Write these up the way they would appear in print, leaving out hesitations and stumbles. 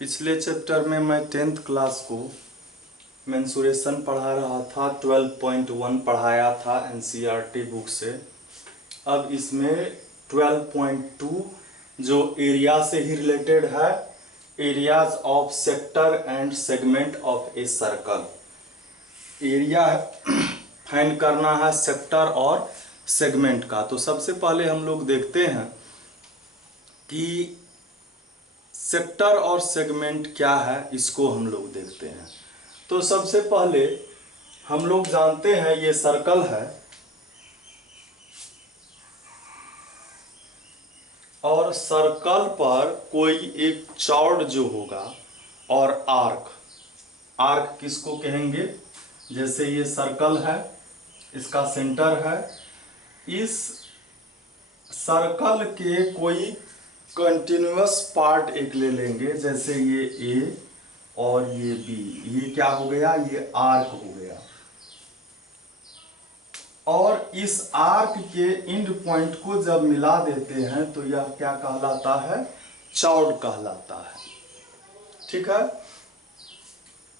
पिछले चैप्टर में मैं 10th क्लास को मेंसुरेशन पढ़ा रहा था। 12.1 पढ़ाया था एनसीईआरटी बुक से। अब इसमें 12.2 जो एरिया से ही रिलेटेड है, areas of sector and segment of a circle. Area find करना है सेक्टर और सेगमेंट का। तो सबसे पहले हम लोग देखते हैं कि सेक्टर और सेगमेंट क्या है, इसको हम लोग देखते हैं। तो सबसे पहले हम लोग जानते हैं ये सर्कल है और सर्कल पर कोई एक चौड़ जो होगा और आर्क। आर्क किसको कहेंगे? जैसे ये सर्कल है, इसका सेंटर है, इस सर्कल के कोई कंटिन्यूअस पार्ट एक ले लेंगे, जैसे ये ए और ये बी। ये क्या हो गया? ये आर्क हो गया। और इस आर्क के एंड पॉइंट को जब मिला देते हैं तो यह क्या कहलाता है? चौड़ कहलाता है। ठीक है।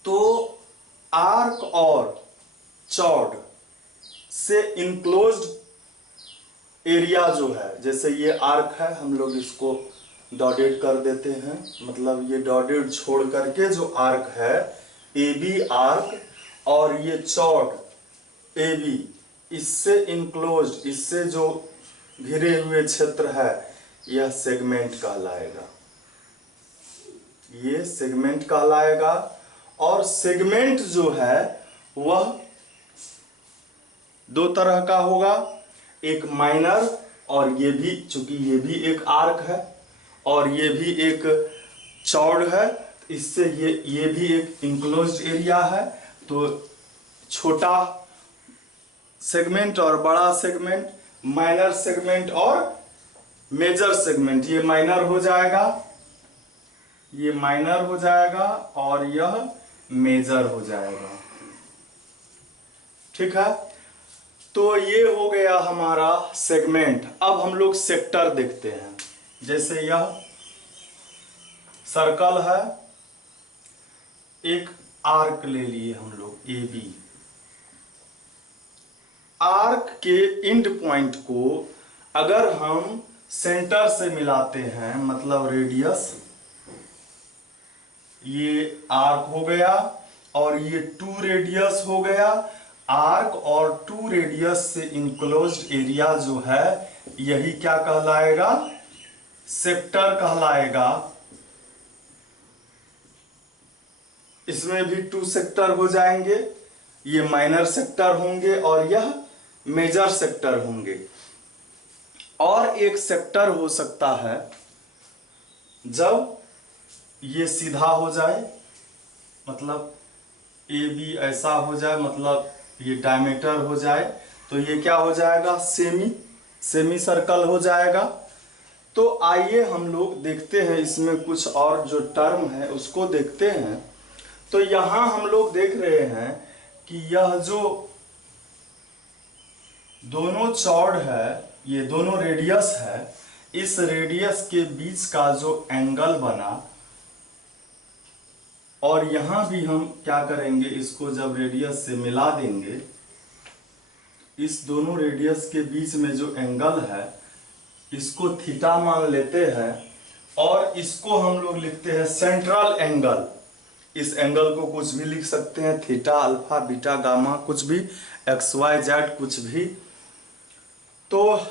तो आर्क और चौड़ से इनक्लोज्ड एरिया जो है, जैसे ये आर्क है, हम लोग इसको डॉटेड कर देते हैं। मतलब ये डॉटेड छोड़ करके जो आर्क है ए बी आर्क, और ये चौड़ ए बी, इससे इनक्लोज्ड, इससे जो घिरे हुए क्षेत्र है, यह सेगमेंट कहलाएगा। ये सेगमेंट कहलाएगा। और सेगमेंट जो है वह दो तरह का होगा, एक माइनर, और ये भी, चूंकि ये भी एक आर्क है और ये भी एक चौड़ है, इससे ये भी एक इनक्लोज्ड एरिया है। तो छोटा सेगमेंट और बड़ा सेगमेंट, माइनर सेगमेंट और मेजर सेगमेंट, ये माइनर हो जाएगा, ये माइनर हो जाएगा और यह मेजर हो जाएगा। ठीक है। तो ये हो गया हमारा सेगमेंट। अब हम लोग सेक्टर देखते हैं। जैसे यह सर्कल है, एक आर्क ले लिए हम लोग ए बी। आर्क के एंड पॉइंट को अगर हम सेंटर से मिलाते हैं, मतलब रेडियस, ये आर्क हो गया और ये 2 रेडियस हो गया। आर्क और 2 रेडियस से इनक्लोज्ड एरिया जो है, यही क्या कहलाएगा? सेक्टर कहलाएगा। इसमें भी 2 सेक्टर हो जाएंगे, ये माइनर सेक्टर होंगे और यह मेजर सेक्टर होंगे। और एक सेक्टर हो सकता है जब ये सीधा हो जाए, मतलब ए बी ऐसा हो जाए, मतलब ये डायमीटर हो जाए, तो ये क्या हो जाएगा? सेमी सर्कल हो जाएगा। तो आइए हम लोग देखते हैं, इसमें कुछ और जो टर्म है उसको देखते हैं। तो यहां हम लोग देख रहे हैं कि यह जो दोनों चौड़ है, ये दोनों रेडियस है, इस रेडियस के बीच का जो एंगल बना, और यहां भी हम क्या करेंगे, इसको जब रेडियस से मिला देंगे, इस दोनों रेडियस के बीच में जो एंगल है, इसको थीटा मान लेते हैं और इसको हम लोग लिखते हैं सेंट्रल एंगल। इस एंगल को कुछ भी लिख सकते हैं, थीटा, अल्फा, बीटा, गामा, कुछ भी, एक्स वाई जेड, कुछ भी। तो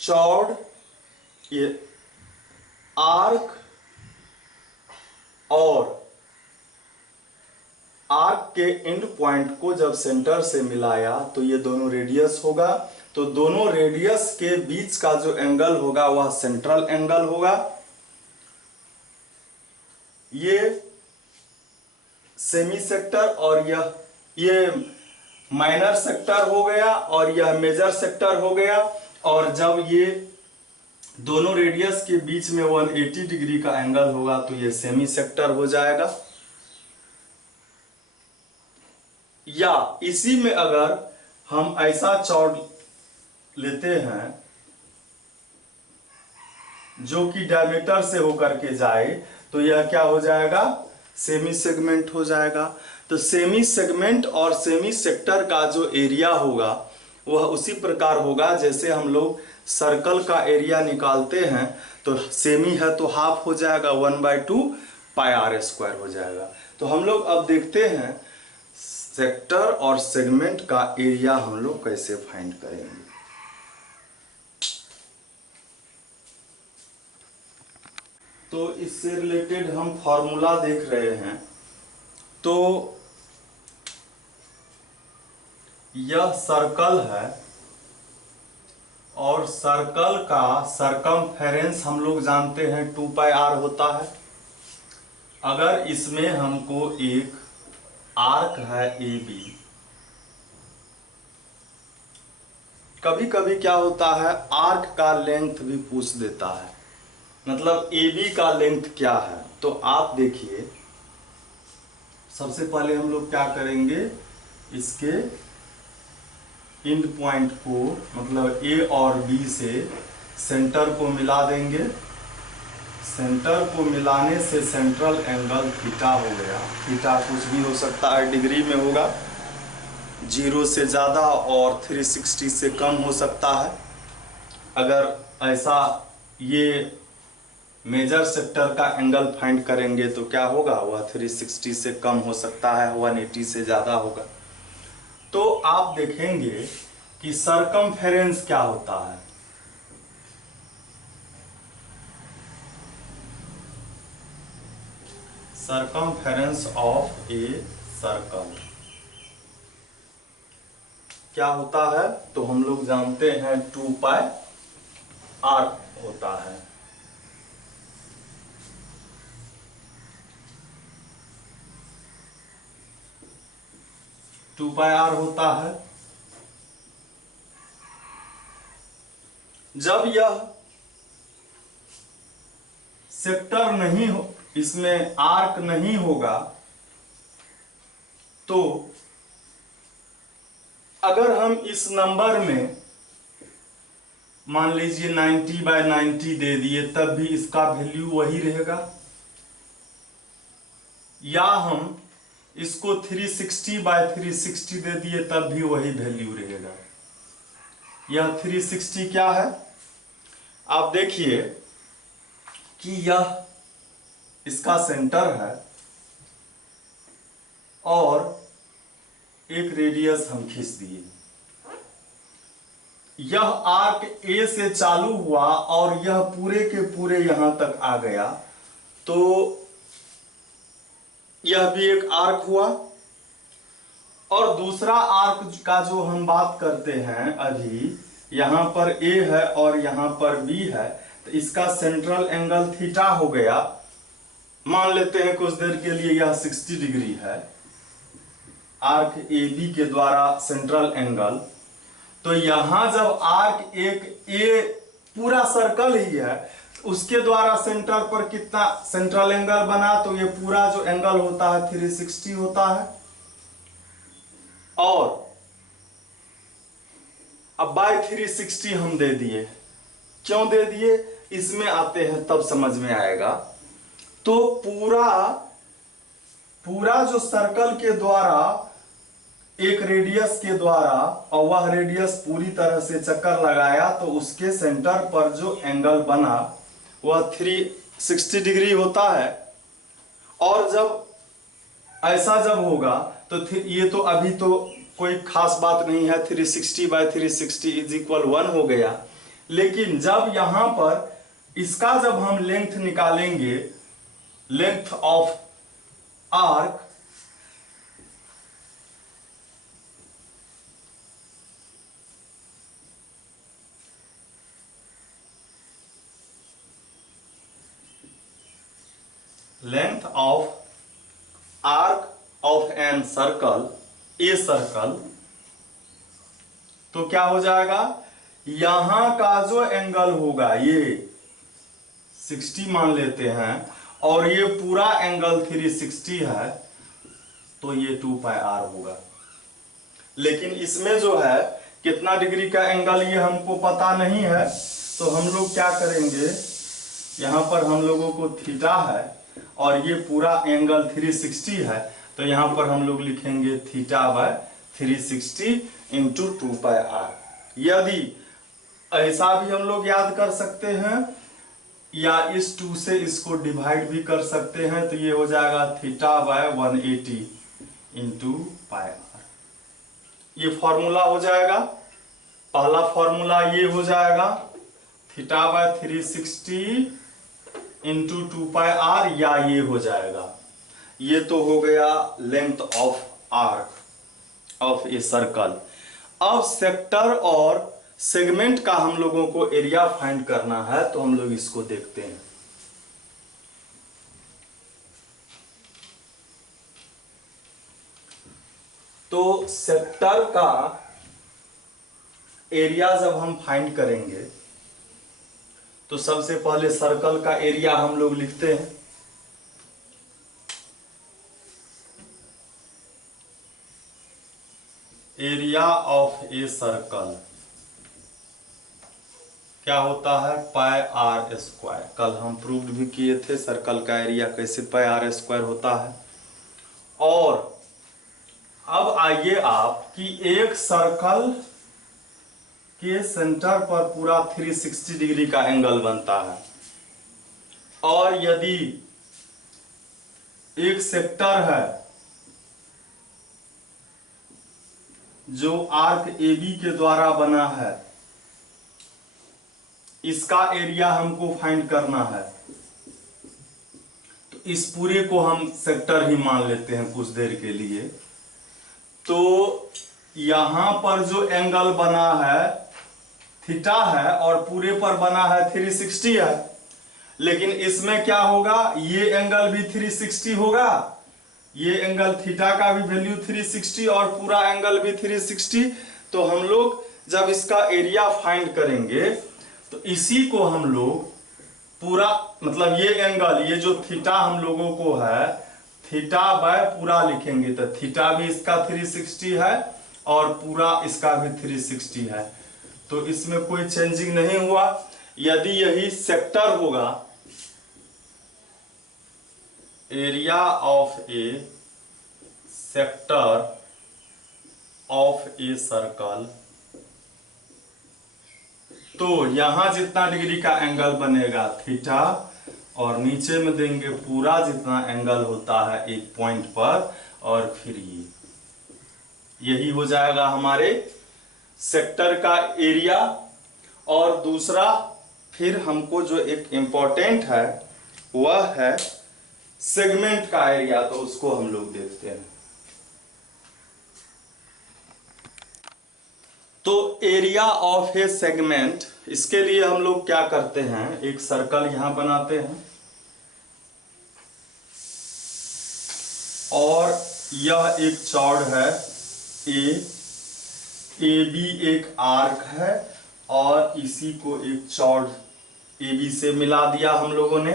चौड़, ये आर्क और आर्क के एंड पॉइंट को जब सेंटर से मिलाया तो ये दोनों रेडियस होगा। तो दोनों रेडियस के बीच का जो एंगल होगा वह सेंट्रल एंगल होगा। ये सेमी सेक्टर और ये माइनर सेक्टर हो गया और यह मेजर सेक्टर हो गया। और जब ये दोनों रेडियस के बीच में 180 डिग्री का एंगल होगा तो ये सेमी सेक्टर हो जाएगा। या इसी में अगर हम ऐसा चौड़ लेते हैं जो कि डायमीटर से होकर के जाए, तो यह क्या हो जाएगा, सेमी सेगमेंट हो जाएगा। तो सेमी सेगमेंट और सेमी सेक्टर का जो एरिया होगा वह उसी प्रकार होगा जैसे हम लोग सर्कल का एरिया निकालते हैं, तो सेमी है तो हाफ हो जाएगा, 1/2 पाई आर स्क्वायर हो जाएगा। तो हम लोग अब देखते हैं सेक्टर और सेगमेंट का एरिया हम लोग कैसे फाइंड करेंगे। तो इससे रिलेटेड हम फॉर्मूला देख रहे हैं। तो यह सर्कल है और सर्कल का सरकमफेरेंस हम लोग जानते हैं 2 पाई आर होता है। अगर इसमें हमको एक आर्क है ए बी, कभी कभी क्या होता है आर्क का लेंथ भी पूछ देता है, मतलब ए बी का लेंथ क्या है। तो आप देखिए सबसे पहले हम लोग क्या करेंगे, इसके एंड पॉइंट को मतलब ए और बी से सेंटर को मिला देंगे। सेंटर को मिलाने से सेंट्रल एंगल थीटा हो गया। थीटा कुछ भी हो सकता है, डिग्री में होगा, 0 से ज़्यादा और 360 से कम हो सकता है। अगर ऐसा ये मेजर सेक्टर का एंगल फाइंड करेंगे तो क्या होगा, वह 360 से कम हो सकता है, 180 से ज़्यादा होगा। तो आप देखेंगे कि सरकमफेरेंस क्या होता है। सरकमफेरेंस ऑफ ए सर्कल क्या होता है, तो हम लोग जानते हैं 2 पाई आर होता है। टू पाई आर होता है। जब यह सेक्टर नहीं हो, इसमें आर्क नहीं होगा, तो अगर हम इस नंबर में मान लीजिए 90/90 दे दिए तब भी इसका वैल्यू वही रहेगा, या हम इसको 360/360 दे दिए तब भी वही वैल्यू रहेगा। यह 360 क्या है, आप देखिए कि यह इसका सेंटर है और एक रेडियस हम खींच दिए। यह आर्क ए से चालू हुआ और यह पूरे के पूरे यहां तक आ गया, तो यह भी एक आर्क हुआ। और दूसरा आर्क का जो हम बात करते हैं अभी, यहां पर ए है और यहां पर बी है, तो इसका सेंट्रल एंगल थीटा हो गया। मान लेते हैं कुछ देर के लिए यह 60 डिग्री है, आर्क ए बी के द्वारा सेंट्रल एंगल। तो यहां जब आर्क एक ए पूरा सर्कल ही है, उसके द्वारा सेंटर पर कितना सेंट्रल एंगल बना, तो ये पूरा जो एंगल होता है 360 होता है। और अब बाय 360 हम दे दिए, क्यों दे दिए इसमें आते हैं तब समझ में आएगा। तो पूरा जो सर्कल के द्वारा एक रेडियस के द्वारा, और वह रेडियस पूरी तरह से चक्कर लगाया, तो उसके सेंटर पर जो एंगल बना वह 360 डिग्री होता है। और जब ऐसा जब होगा तो ये तो अभी तो कोई खास बात नहीं है, 360/360 = 1 हो गया। लेकिन जब यहां पर इसका जब हम लेंथ निकालेंगे, length of arc, length of arc of an circle, a circle, तो क्या हो जाएगा, यहां का जो एंगल होगा ये 60 मान लेते हैं और ये पूरा एंगल 360 है, तो ये 2 पाई आर होगा। लेकिन इसमें जो है कितना डिग्री का एंगल ये हमको पता नहीं है, तो हम लोग क्या करेंगे, यहां पर हम लोगों को थीटा है और ये पूरा एंगल 360 है, तो यहाँ पर हम लोग लिखेंगे थीटा बाय 360 इंटू 2πr। यदि ऐसा भी हम लोग याद कर सकते हैं या इस 2 से इसको डिवाइड भी कर सकते हैं, तो ये हो जाएगा थीटा बाय 180 इंटू πr। ये फॉर्मूला हो जाएगा, पहला फॉर्मूला ये हो जाएगा थीटा बाय 360 इंटू 2πr, या ये हो जाएगा, ये तो हो गया length of arc of a circle. अब सेक्टर और सेगमेंट का हम लोगों को एरिया फाइंड करना है, तो हम लोग इसको देखते हैं। तो सेक्टर का एरिया जब हम फाइंड करेंगे तो सबसे पहले सर्कल का एरिया हम लोग लिखते हैं। एरिया ऑफ ए सर्कल क्या होता है, पाई आर स्क्वायर। कल हम प्रूव भी किए थे सर्कल का एरिया कैसे पाई आर स्क्वायर होता है। और अब आइए आप कि एक सर्कल के सेंटर पर पूरा 360 डिग्री का एंगल बनता है, और यदि एक सेक्टर है जो आर्क AB के द्वारा बना है, इसका एरिया हमको फाइंड करना है, तो इस पूरे को हम सेक्टर ही मान लेते हैं कुछ देर के लिए। तो यहां पर जो एंगल बना है थीटा है और पूरे पर बना है 360 है, लेकिन इसमें क्या होगा, ये एंगल भी 360 होगा, ये एंगल थीटा का भी वैल्यू 360 और पूरा एंगल भी 360। तो हम लोग जब इसका एरिया फाइंड करेंगे तो इसी को हम लोग पूरा, मतलब ये एंगल, ये जो थीटा हम लोगों को है, थीटा बाय पूरा लिखेंगे, तो थीटा भी इसका 360 है और पूरा इसका भी 360 है, तो इसमें कोई चेंजिंग नहीं हुआ। यदि यही सेक्टर होगा, area of a sector of a circle, तो यहां जितना डिग्री का एंगल बनेगा थीटा, और नीचे में देंगे पूरा जितना एंगल होता है एक पॉइंट पर, और फिर यही हो जाएगा हमारे सेक्टर का एरिया। और दूसरा फिर हमको जो एक इंपॉर्टेंट है वह है सेगमेंट का एरिया, तो उसको हम लोग देखते हैं। तो एरिया ऑफ ए सेगमेंट, इसके लिए हम लोग क्या करते हैं, एक सर्कल यहां बनाते हैं और यह एक चौड़ है ए बी एक आर्क है, और इसी को एक चौड़ AB से मिला दिया हम लोगों ने,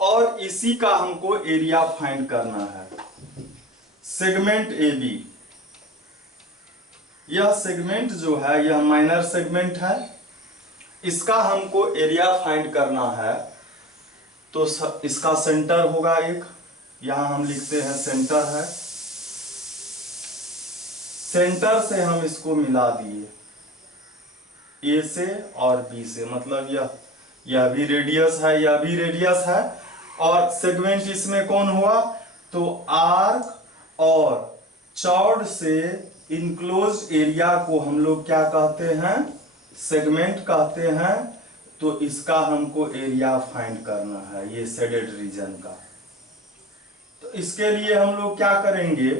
और इसी का हमको एरिया फाइंड करना है। सेगमेंट AB, यह सेगमेंट जो है यह माइनर सेगमेंट है, इसका हमको एरिया फाइंड करना है। तो इसका सेंटर होगा एक, यहां हम लिखते हैं सेंटर है, सेंटर से हम इसको मिला दिए A से और B से, मतलब यह भी रेडियस है, यह भी रेडियस है, और सेगमेंट इसमें कौन हुआ, तो आर्क और चौड़ से इनक्लोज एरिया को हम लोग क्या कहते हैं, सेगमेंट कहते हैं। तो इसका हमको एरिया फाइंड करना है, ये शेडेड रीजन का। तो इसके लिए हम लोग क्या करेंगे,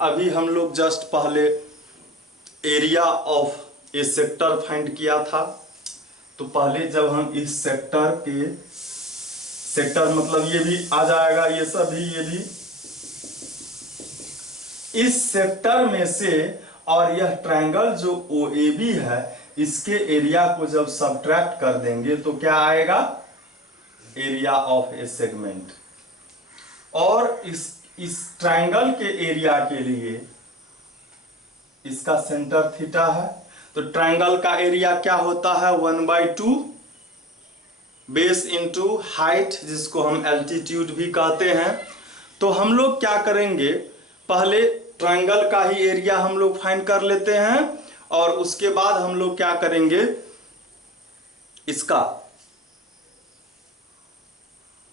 अभी हम लोग जस्ट पहले area of a sector find किया था, तो पहले जब हम इस सेक्टर के, सेक्टर मतलब ये भी आ जाएगा, ये सभी, ये भी इस सेक्टर में से, और यह ट्रायंगल जो OAB है इसके एरिया को जब सब्ट्रैक्ट कर देंगे तो क्या आएगा, एरिया ऑफ ए सेगमेंट। और इस ट्रायंगल के एरिया के लिए इसका सेंटर थीटा है, तो ट्रायंगल का एरिया क्या होता है, 1/2 बेस इंटू हाइट, जिसको हम एल्टीट्यूड भी कहते हैं। तो हम लोग क्या करेंगे, पहले ट्रायंगल का ही एरिया हम लोग फाइंड कर लेते हैं और उसके बाद हम लोग क्या करेंगे, इसका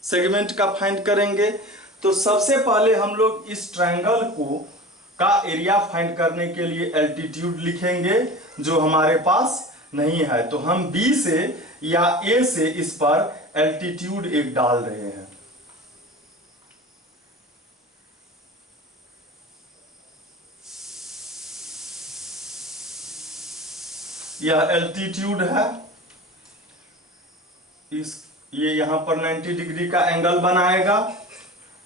सेगमेंट का फाइंड करेंगे। तो सबसे पहले हम लोग इस ट्रायंगल को का एरिया फाइंड करने के लिए एल्टीट्यूड लिखेंगे, जो हमारे पास नहीं है। तो हम बी से या ए से इस पर एल्टीट्यूड एक डाल रहे हैं। यह एल्टीट्यूड है, ये यहां पर 90 डिग्री का एंगल बनाएगा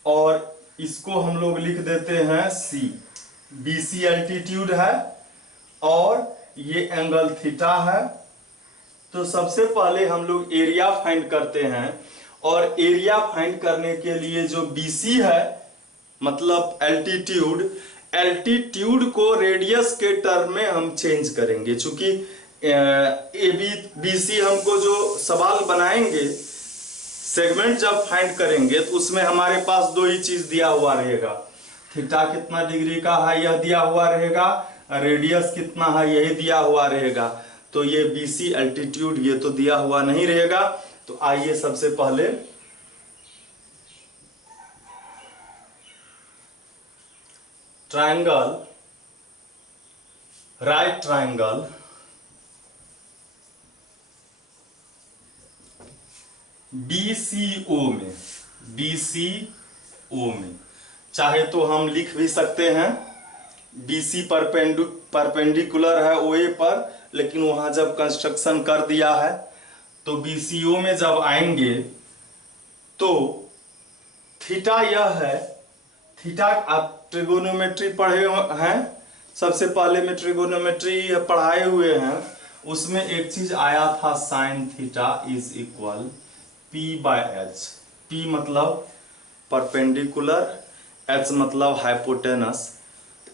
और इसको हम लोग लिख देते हैं सी। बीसी एल्टीट्यूड है और ये एंगल थीटा है। तो सबसे पहले हम लोग एरिया फाइंड करते हैं और एरिया फाइंड करने के लिए जो बीसी है, मतलब एल्टीट्यूड, एल्टीट्यूड को रेडियस के टर्म में हम चेंज करेंगे। चूंकि ए बी बी सी हमको जो सवाल बनाएंगे, सेगमेंट जब फाइंड करेंगे तो उसमें हमारे पास दो ही चीज दिया हुआ रहेगा, थीटा कितना डिग्री का है यह दिया हुआ रहेगा, रेडियस कितना है यही दिया हुआ रहेगा। तो ये बीसी एल्टीट्यूड ये तो दिया हुआ नहीं रहेगा। तो आइए सबसे पहले ट्रायंगल, राइट ट्रायंगल बीसीओ में, बीसीओ में चाहे तो हम लिख भी सकते हैं बीसी परपेंडिकुलर है ओए पर, लेकिन वहां जब कंस्ट्रक्शन कर दिया है तो बीसीओ में जब आएंगे तो थीटा यह है, थीटा आप ट्रिगोनोमेट्री पढ़े हैं, सबसे पहले में ट्रिगोनोमेट्री पढ़ाए हुए हैं, उसमें एक चीज आया था sine theta is equal P by H. P मतलब परपेंडिकुलर, एच मतलब हाइपोटेनस।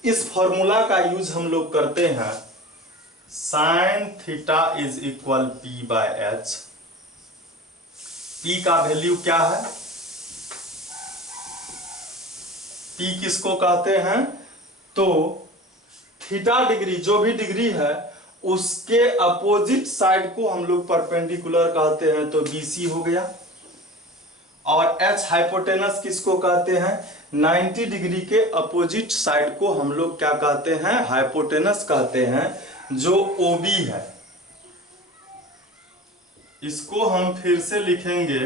इस फॉर्मूला का यूज हम लोग करते हैं, sine theta is equal P by H. P का वैल्यू क्या है, पी किसको कहते हैं, तो थीटा डिग्री, जो भी डिग्री है उसके अपोजिट साइड को हम लोग परपेंडिकुलर कहते हैं, तो बीसी हो गया। और एच हाइपोटेनस किसको कहते हैं, 90 डिग्री के अपोजिट साइड को हम लोग क्या कहते हैं, हाइपोटेनस कहते हैं, जो ओबी है। इसको हम फिर से लिखेंगे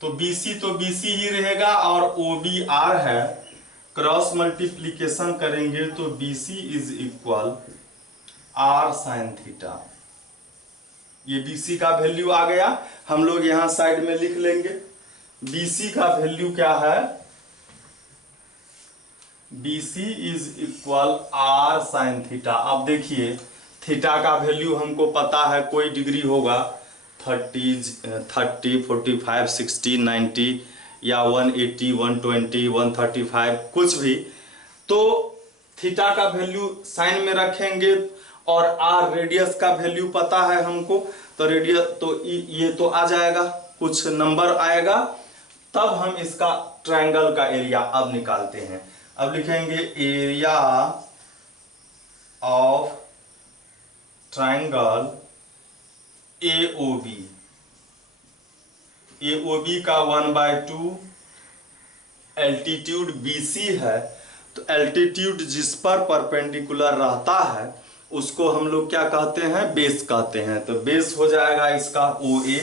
तो बीसी ही रहेगा और ओबी आर है, क्रॉस मल्टीप्लीकेशन करेंगे तो BC is equal R sine theta. ये बीसी का वैल्यू आ गया, हम लोग यहां साइड में लिख लेंगे। बीसी का वैल्यू क्या है, BC is equal R sine theta. अब देखिए थीटा का वैल्यू हमको पता है, कोई डिग्री होगा 30, 45, 60, 90 या 180, 120, 135 कुछ भी। तो थीटा का वैल्यू साइन में रखेंगे और आर रेडियस का वैल्यू पता है हमको, तो रेडियस तो ये तो आ जाएगा, कुछ नंबर आएगा, तब हम इसका ट्रायंगल का एरिया अब निकालते हैं। अब लिखेंगे area of triangle AOB. AOB का 1/2 एल्टीट्यूड बीसी है, तो एल्टीट्यूड जिस पर परपेंडिकुलर रहता है उसको हम लोग क्या कहते हैं, बेस कहते हैं। तो बेस हो जाएगा इसका OA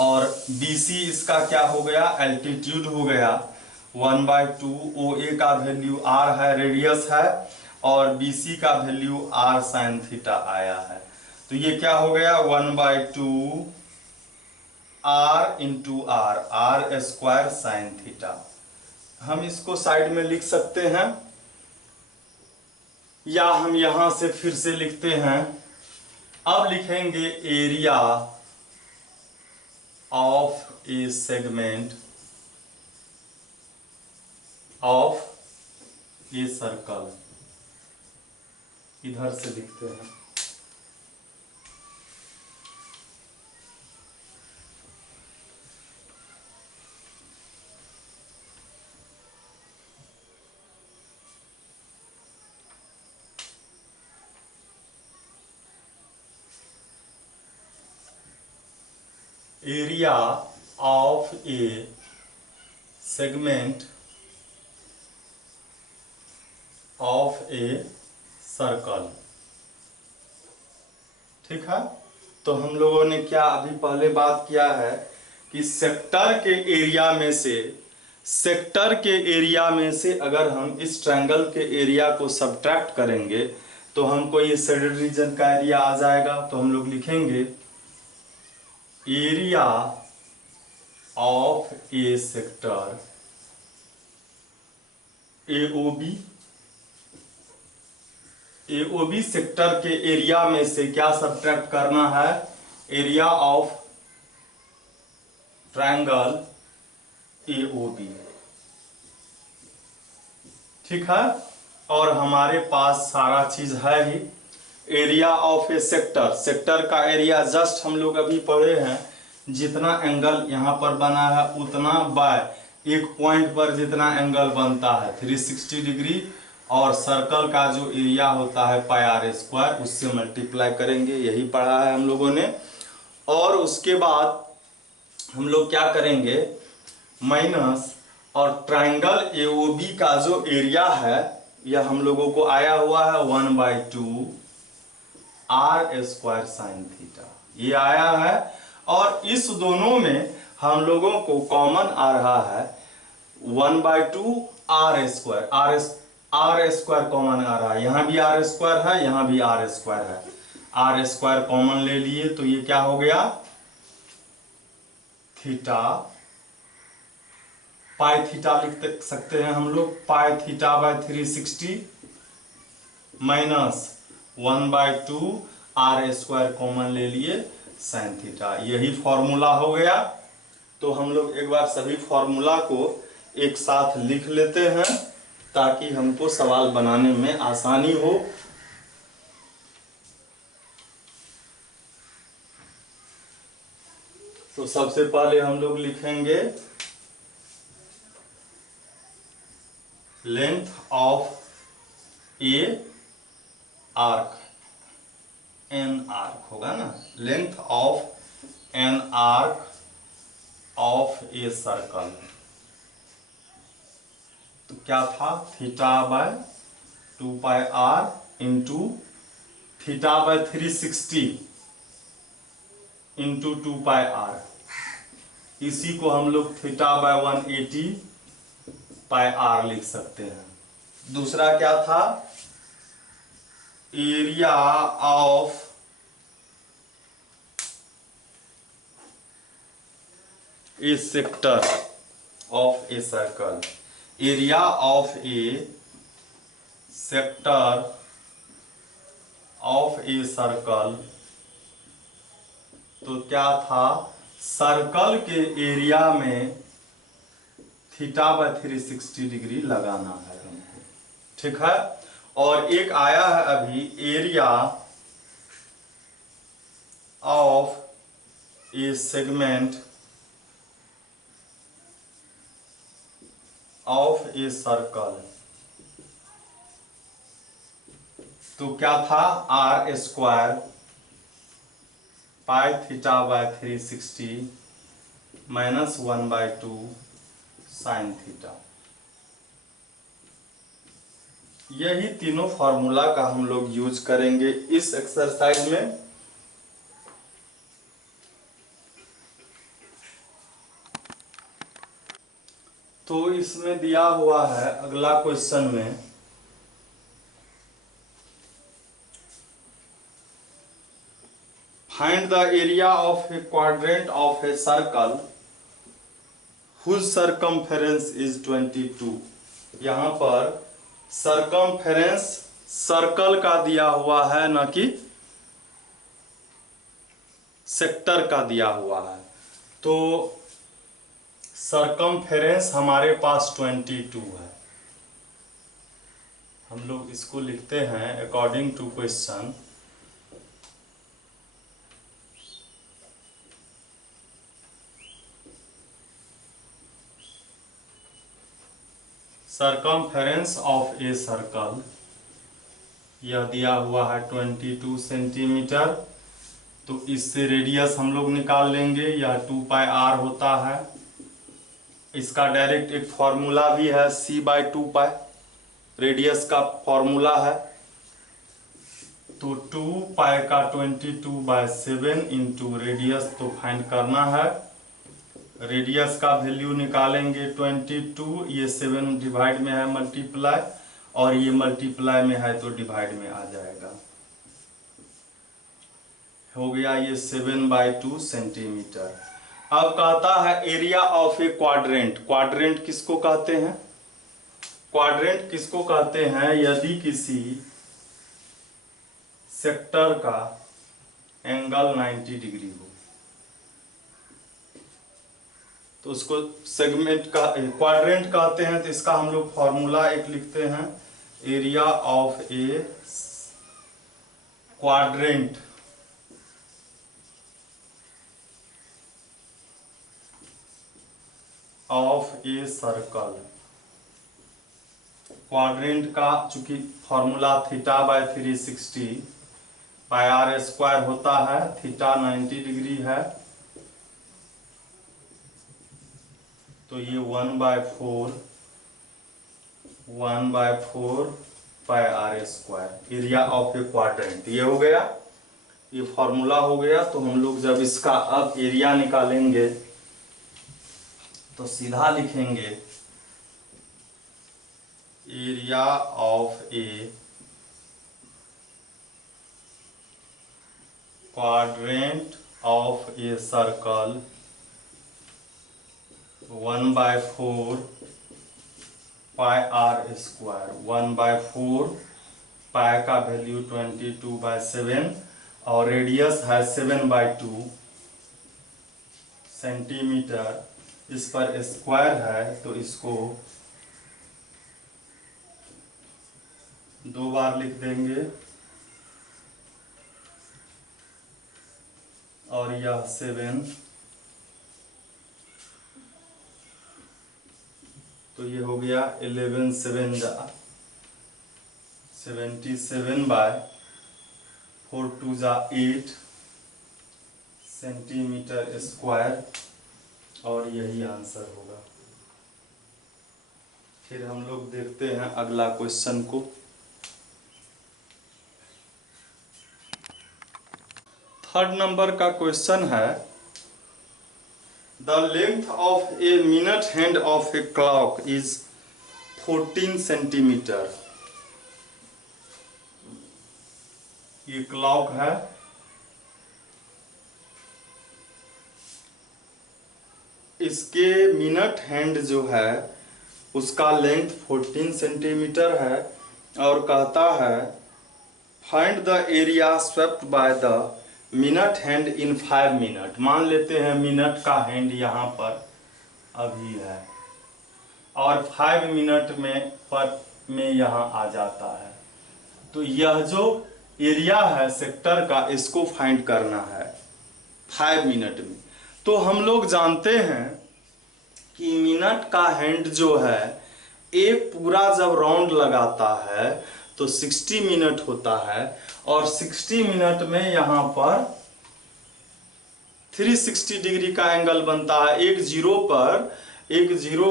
और BC इसका क्या हो गया, एल्टीट्यूड हो गया। 1/2 OA का वैल्यू R है, रेडियस है, और BC का वैल्यू R साइन थीटा आया है। तो ये क्या हो गया, 1/2 R into R square sine theta. हम इसको साइड में लिख सकते हैं या हम यहां से फिर से लिखते हैं। अब लिखेंगे area of a segment of a circle, इधर से लिखते हैं। Area of a segment of a circle. ठीक है, तो हम लोगों ने क्या अभी पहले बात किया है कि सेक्टर के एरिया में से अगर हम इस ट्रायंगल के एरिया को सब्ट्रैक्ट करेंगे तो हमको ये शेडेड रीजन का एरिया आ जाएगा। तो हम लोग लिखेंगे area of a sector AOB sector के एरिया में से क्या सब्ट्रैक्ट करना है, एरिया ऑफ ट्रायंगल एओबी। ठीक है, और हमारे पास सारा चीज है ही। एरिया ऑफ ए सेक्टर का एरिया जस्ट हम लोग अभी पढ़े हैं, जितना एंगल यहाँ पर बना है उतना बाय एक पॉइंट पर जितना एंगल बनता है 360 डिग्री, और सर्कल का जो एरिया होता है पाई आर स्क्वायर उससे मल्टीप्लाई करेंगे, यही पढ़ा है हम लोगों ने। और उसके बाद हम लोग क्या करेंगे, माइनस, और ट्रायंगल एओबी का जो एरिया है यह हम लोगों को आया हुआ है 1/2 आर स्क्वायर साइन थीटा, ये आया है। और इस दोनों में हम लोगों को कॉमन आ रहा है 1/2 R square, R square common आ रहा है, यहां भी आर स्क्वायर है, यहां भी आर स्क्वायर है, आर स्क्वायर कॉमन ले लिए तो ये क्या हो गया, थीटा, पाई थीटा लिख सकते हैं हम लोग, pi theta by 360 minus 1/2 R square common ले लिए साइन थीटा, यही फॉर्मूला हो गया। तो हम लोग एक बार सभी फॉर्मूला को एक साथ लिख लेते हैं ताकि हमको सवाल बनाने में आसानी हो। तो सबसे पहले हम लोग लिखेंगे length of a arc, an arc होगा ना, length of an arc of a circle, तो क्या था, theta by 2 pi R into theta by 360 into 2 pi R, इसी को हम लोग थीटा बाय 180 पाई आर लिख सकते हैं। दूसरा क्या था, area of a sector of a circle, area of a sector of a circle, तो क्या था, सर्कल के एरिया में थीटा बाय 360 डिग्री लगाना है हमको। ठीक है, और एक आया है अभी area of a segment of a circle, तो क्या था, R square pi theta by 360 minus 1/2 sine theta. यही तीनों फॉर्मूला का हम लोग यूज करेंगे इस एक्सरसाइज में। तो इसमें दिया हुआ है अगला क्वेश्चन में, find the area of a quadrant of a circle whose circumference is 22। यहाँ पर सरकमफेरेंस सर्कल का दिया हुआ है, ना कि सेक्टर का दिया हुआ है। तो सरकमफेरेंस हमारे पास 22 है, हम लोग इसको लिखते हैं according to question, circumference of a circle, यह दिया हुआ है 22 सेंटीमीटर। तो इससे रेडियस हम लोग निकाल लेंगे, यह 2 पाई आर होता है। इसका डायरेक्ट एक फॉर्मूला भी है, c/2 पाई रेडियस का फॉर्मूला है। तो 2 पाई का 22/7 इंटू रेडियस तो फाइंड करना है। रेडियस का वैल्यू निकालेंगे 22, ये 7 डिवाइड में है मल्टीप्लाई, और ये मल्टीप्लाई में है तो डिवाइड में आ जाएगा। हो गया ये 7/2 सेंटीमीटर। अब कहता है area of a quadrant. Quadrant किसको कहते हैं? क्वाड्रेंट किसको कहते हैं? यदि किसी सेक्टर का एंगल 90 डिग्री हो तो उसको सेगमेंट का क्वाड्रेंट कहते हैं। तो इसका हम लोग फॉर्मूला एक लिखते हैं, area of a quadrant of a circle. Quadrant का चूंकि फॉर्मूला θ/360 पाई आर स्क्वायर होता है, थीटा 90 डिग्री है, तो ये 1/4 pi R square area of a quadrant. ये हो गया, ये फॉर्मूला हो गया। तो हम लोग जब इसका अब एरिया निकालेंगे तो सीधा लिखेंगे area of a quadrant of a circle 1/4 pi R square. 1/4 pi का वैल्यू 22/7 और रेडियस है 7/2 सेंटीमीटर। इस पर स्क्वायर है तो इसको 2 बार लिख देंगे, और यह 7, तो ये हो गया 11 7 जा 77/4 2 जा 8 सेंटीमीटर स्क्वायर, और यही आंसर होगा। फिर हम लोग देखते हैं अगला क्वेश्चन को। थर्ड नंबर का क्वेश्चन है, the length of a minute hand of a clock is 14 centimetre. ये क्लॉक है, इसके मिनट हैंड जो है उसका लेंथ 14 सेंटीमीटर है, और कहता है find the area swept by the minute hand in 5 minute. मान लेते हैं मिनट का हैंड यहाँ पर अभी है और 5 मिनट में यहाँ आ जाता है, तो यह जो एरिया है सेक्टर का इसको फाइंड करना है 5 मिनट में। तो हम लोग जानते हैं कि मिनट का हैंड जो है एक पूरा जब राउंड लगाता है तो 60 मिनट होता है, और 60 मिनट में यहाँ पर 360 डिग्री का एंगल बनता है। एक जीरो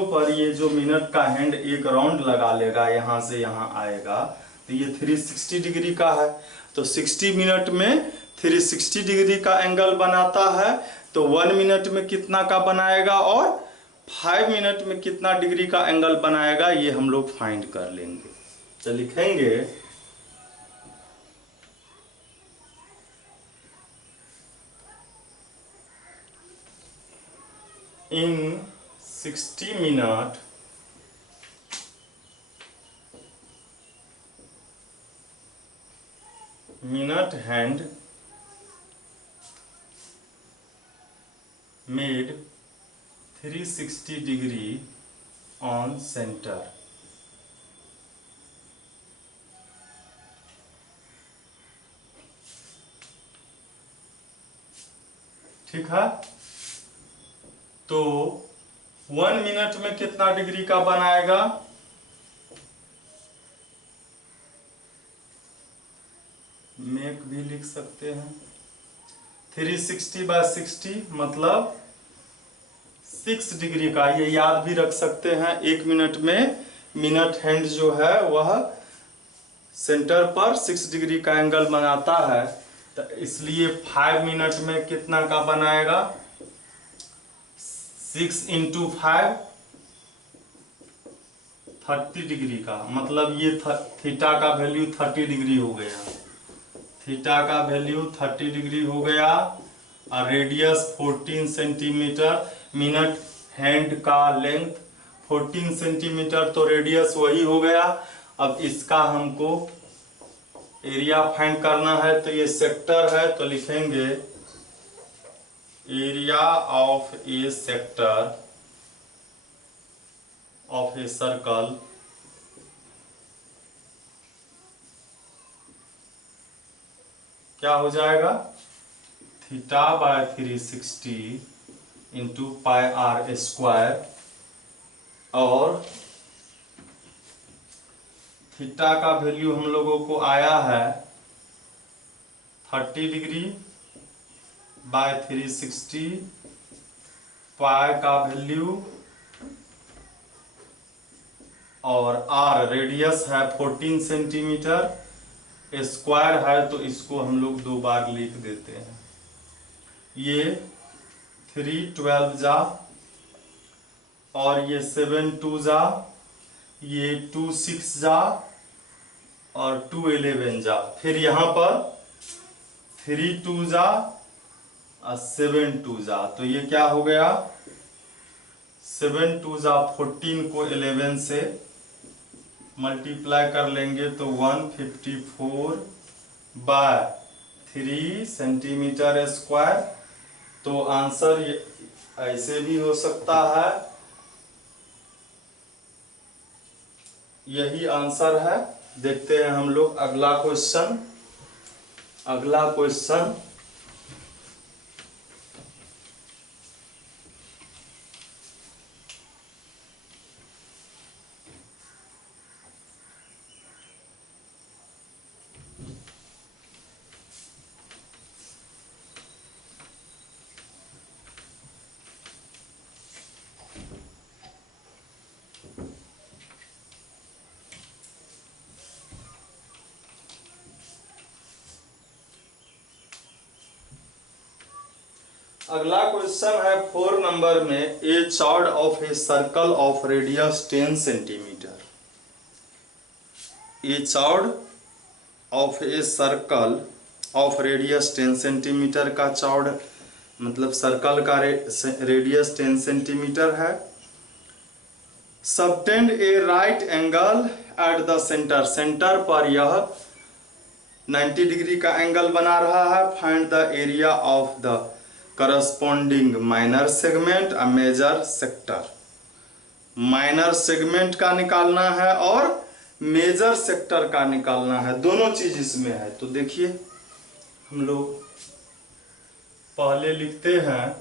पर ये जो मिनट का हैंड एक राउंड लगा लेगा, यहाँ से यहाँ आएगा, तो ये 360 डिग्री का है। तो 60 मिनट में 360 डिग्री का एंगल बनाता है, तो 1 मिनट में कितना का बनाएगा और 5 मिनट में कितना डिग्री का एंगल बनाएगा, ये हम लोग फाइंड कर लेंगे। तो लिखेंगे इन 60 minute minute hand made 360 degree on centre. ठीक है, तो 1 मिनट में कितना डिग्री का बनाएगा, मेक भी लिख सकते हैं, 360/60 मतलब 6 डिग्री का। ये याद भी रख सकते हैं, 1 मिनट में मिनट हैंड जो है वह सेंटर पर 6 डिग्री का एंगल बनाता है। तो इसलिए 5 मिनट में कितना का बनाएगा, 6 × 5 30 डिग्री का। मतलब ये थीटा का वैल्यू 30 डिग्री हो गया, थीटा का वैल्यू 30 डिग्री हो गया। और रेडियस 14 सेंटीमीटर, मिनट हैंड का लेंथ 14 सेंटीमीटर, तो रेडियस वही हो गया। अब इसका हमको एरिया फाइंड करना है, तो ये सेक्टर है, तो लिखेंगे area of a sector of a circle क्या हो जाएगा, θ/360 × πr²। और थीटा का वैल्यू हम लोगों को आया है 30 डिग्री बाय 360, पाई का वैल्यू और आर रेडियस है 14 सेंटीमीटर, स्क्वायर है तो इसको हम लोग 2 बार लिख देते हैं। ये 3 12 जा और ये 7 2 जा, ये 2 6 जा और 2 11 जा। फिर यहाँ पर 3 2 जा और 7 2 जा, तो ये क्या हो गया, 7 2 जा 14 को 11 से मल्टीप्लाई कर लेंगे तो 154/3 सेंटीमीटर स्क्वायर। तो आंसर ऐसे भी हो सकता है, यही आंसर है। देखते हैं हम लोग अगला क्वेश्चन। अगला क्वेश्चन अगला क्वेश्चन है 4 नंबर में, a chord of a circle of radius 10 centimetre. A chord of a circle of radius 10 centimetre का चौड़ मतलब सर्कल का रेडियस 10 सेंटीमीटर है। Subtend a right angle at the centre, centre पर यह 90 degree का angle बना रहा है। Find the area of the corresponding minor segment uh major sector. Minor segment का निकालना है और मेजर सेक्टर का निकालना है, दोनों चीज इसमें है। तो देखिए हम लोग पहले लिखते हैं,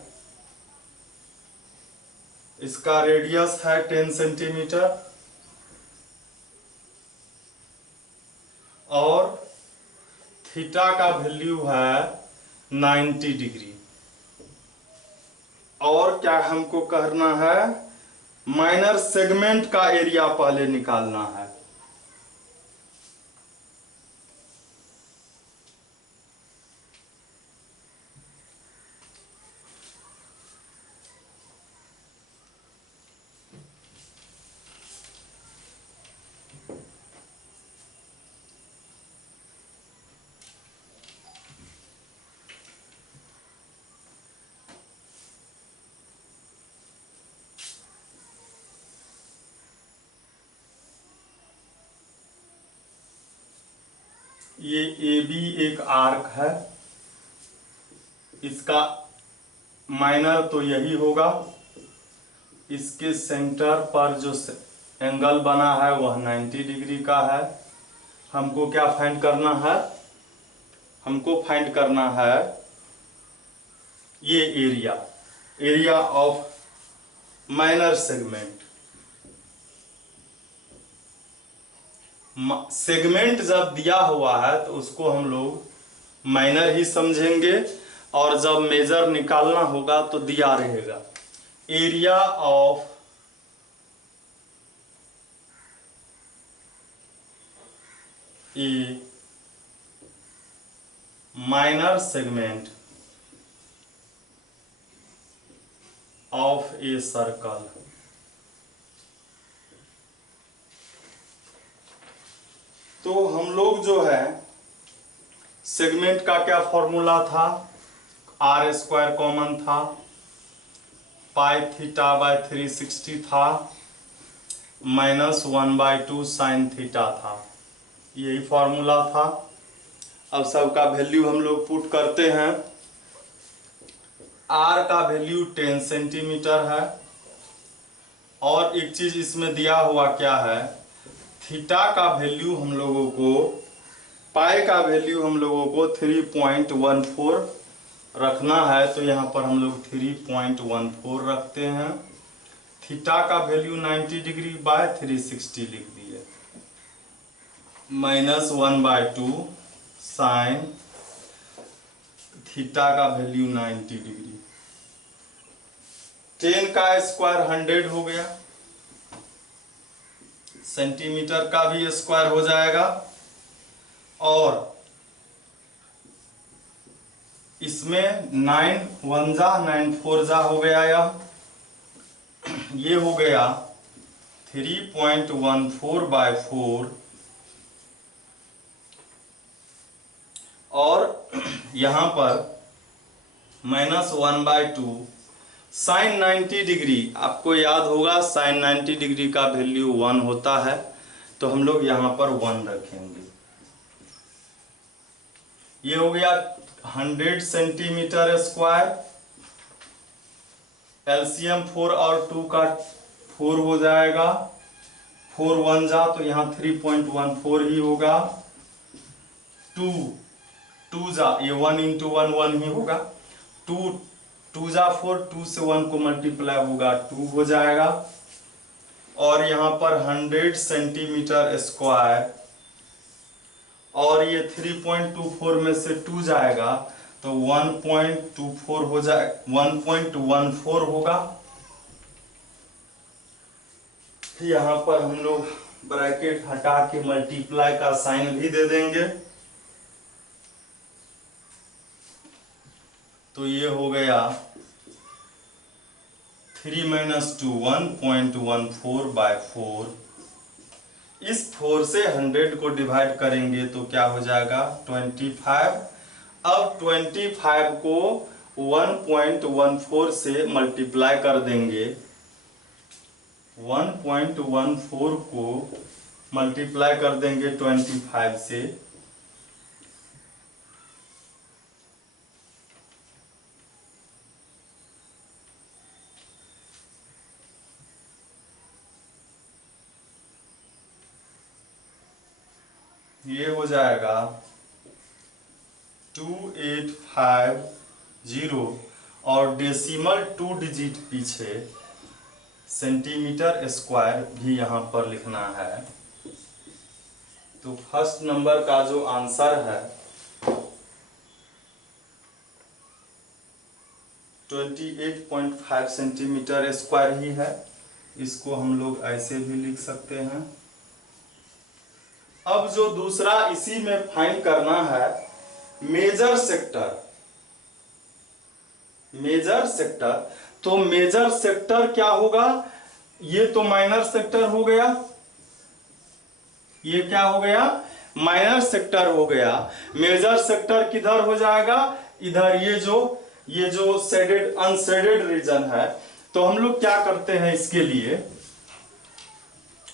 इसका रेडियस है 10 सेंटीमीटर और थीटा का वैल्यू है 90 डिग्री। और क्या हमको करना है, माइनर सेगमेंट का एरिया पहले निकालना है। ये ए बी एक आर्क है, इसका माइनर तो यही होगा। इसके सेंटर पर जो एंगल बना है वह 90 डिग्री का है। हमको क्या फाइंड करना है, हमको फाइंड करना है ये area of minor segment. Segment जब दिया हुआ है तो उसको हम लोग माइनर ही समझेंगे और जब मेजर निकालना होगा तो दिया रहेगा area of A minor segment of a circle. तो हम लोग जो है सेगमेंट का क्या फॉर्मूला था, आर स्क्वायर कॉमन था, पाई थीटा बाय 360 था, -1/2 साइन थीटा था, यही फॉर्मूला था। अब सबका वैल्यू हम लोग पुट करते हैं। आर का वैल्यू 10 सेंटीमीटर है और एक चीज इसमें दिया हुआ क्या है, थीटा का वैल्यू हम लोगों को, पाई का वैल्यू हम लोगों को 3.14 रखना है। तो यहाँ पर हम लोग 3.14 रखते हैं। थीटा का वैल्यू 90 डिग्री बाय 360 लिख दिए, -1/2 साइन थीटा का वैल्यू 90 डिग्री। 10 का स्क्वायर 100 हो गया, सेंटीमीटर का भी स्क्वायर हो जाएगा और इसमें 9 1 जा 9 4 जा हो गया, ये हो गया 3.14/4 और यहां पर -1/2 साइन 90 डिग्री। आपको याद होगा साइन 90 डिग्री का वैल्यू 1 होता है, तो हम लोग यहां पर 1 रखेंगे। ये हो गया 100 सेंटीमीटर स्क्वायर। एलसीएम 4 और 2 का 4 हो जाएगा, 4 1 जा तो यहाँ 3.14 ही होगा। 2 जा, ये 1 × 1 1 ही होगा। 2 जा 4, 2 से 1 को मल्टीप्लाई होगा 2 हो जाएगा। और यहाँ पर 100 सेंटीमीटर स्क्वायर और ये 3.24 में से 2 जाएगा तो 1.24 हो जाए, 1.14 होगा। यहाँ पर हम लोग ब्रैकेट हटा के मल्टीप्लाई का साइन भी दे देंगे। तो ये हो गया 3 - 2 1.14/4। इस 4 से 100 को डिवाइड करेंगे तो क्या हो जाएगा 25। अब 25 को 1.14 से मल्टीप्लाई कर देंगे। 1.14 को मल्टीप्लाई कर देंगे 25 से, ये हो जाएगा 2850 और डेसिमल 2 डिजिट पीछे सेंटीमीटर स्क्वायर भी यहाँ पर लिखना है। तो फर्स्ट नंबर का जो आंसर है 28.5 सेंटीमीटर स्क्वायर ही है। इसको हम लोग ऐसे भी लिख सकते हैं। अब जो दूसरा इसी में फाइंड करना है मेजर सेक्टर। मेजर सेक्टर, तो मेजर सेक्टर क्या होगा, ये तो माइनर सेक्टर हो गया, ये क्या हो गया माइनर सेक्टर हो गया। मेजर सेक्टर किधर हो जाएगा, इधर ये जो शेडेड अनशेडेड रीजन है। तो हम लोग क्या करते हैं, इसके लिए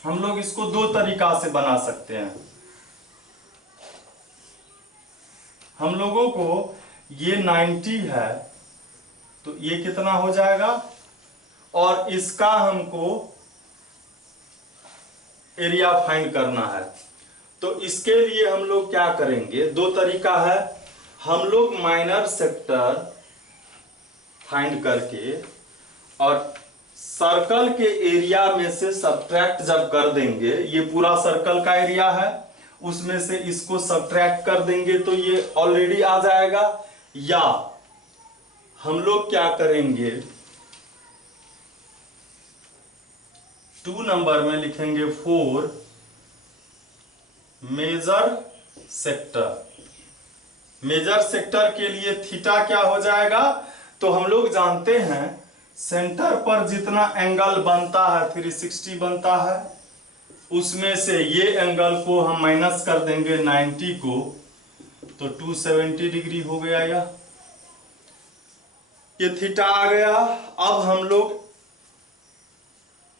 हम लोग इसको 2 तरीका से बना सकते हैं। हम लोगों को ये 90 है तो ये कितना हो जाएगा, और इसका हमको एरिया फाइंड करना है। तो इसके लिए हम लोग क्या करेंगे, 2 तरीका है। हम लोग माइनर सेक्टर फाइंड करके और सर्कल के एरिया में से सब्ट्रैक्ट जब कर देंगे, ये पूरा सर्कल का एरिया है, उसमें से इसको सब्ट्रैक्ट कर देंगे तो ये ऑलरेडी आ जाएगा। या हम लोग क्या करेंगे, 2 नंबर में लिखेंगे 4 मेजर सेक्टर। मेजर सेक्टर के लिए थीटा क्या हो जाएगा, तो हम लोग जानते हैं सेंटर पर जितना एंगल बनता है 360 बनता है, उसमें से ये एंगल को हम माइनस कर देंगे 90 को, तो 270 डिग्री हो गया। ये थीटा आ गया। अब हम लोग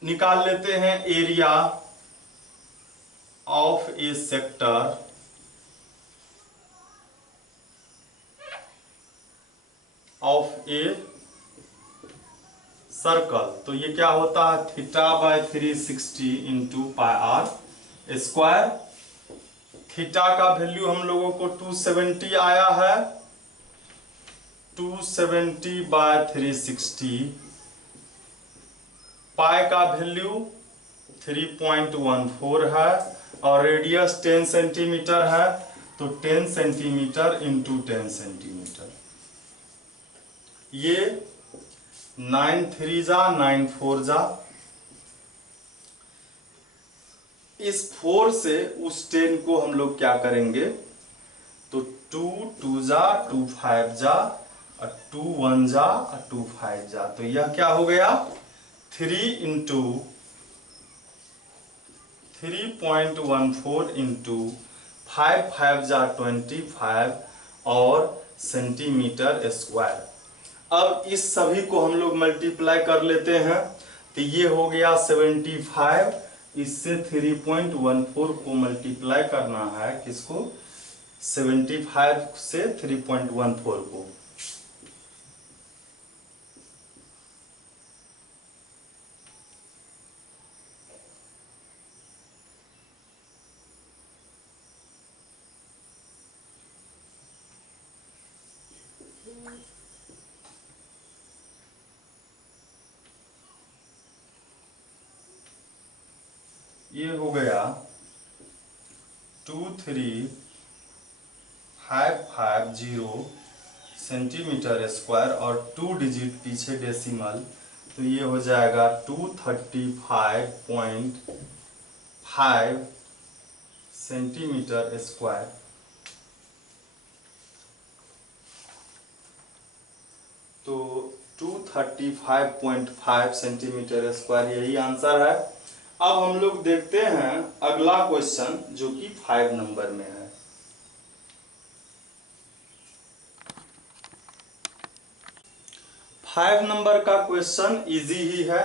निकाल लेते हैं area of a sector of a circle. तो ये क्या होता है, theta by 360 into pi R square. Theta का वैल्यू हम लोगों को 270 आया है, 270 बाय 360। पाई का वैल्यू 3.14 है और रेडियस 10 सेंटीमीटर है, तो 10 सेंटीमीटर इंटू 10 सेंटीमीटर। ये 9 3 जा 9 4 जा, इस 4 से उस 10 को हम लोग क्या करेंगे, तो 2 2 जा 2 5 जा और 2 1 जा और 2 5 जा, तो यह क्या हो गया 3 इंटू 3.14 इंटू 5 5 जा 25 और सेंटीमीटर स्क्वायर। अब इस सभी को हम लोग मल्टीप्लाई कर लेते हैं, तो ये हो गया 75। इससे 3.14 को मल्टीप्लाई करना है, किसको, 75 से 3.14 को। ये हो गया 2350 सेंटीमीटर स्क्वायर और 2 डिजिट पीछे डेसिमल, तो ये हो जाएगा 235.5 सेंटीमीटर स्क्वायर। तो 235.5 सेंटीमीटर स्क्वायर यही आंसर है। अब हम लोग देखते हैं अगला क्वेश्चन जो कि 5 नंबर में है। 5 नंबर का क्वेश्चन इजी ही है।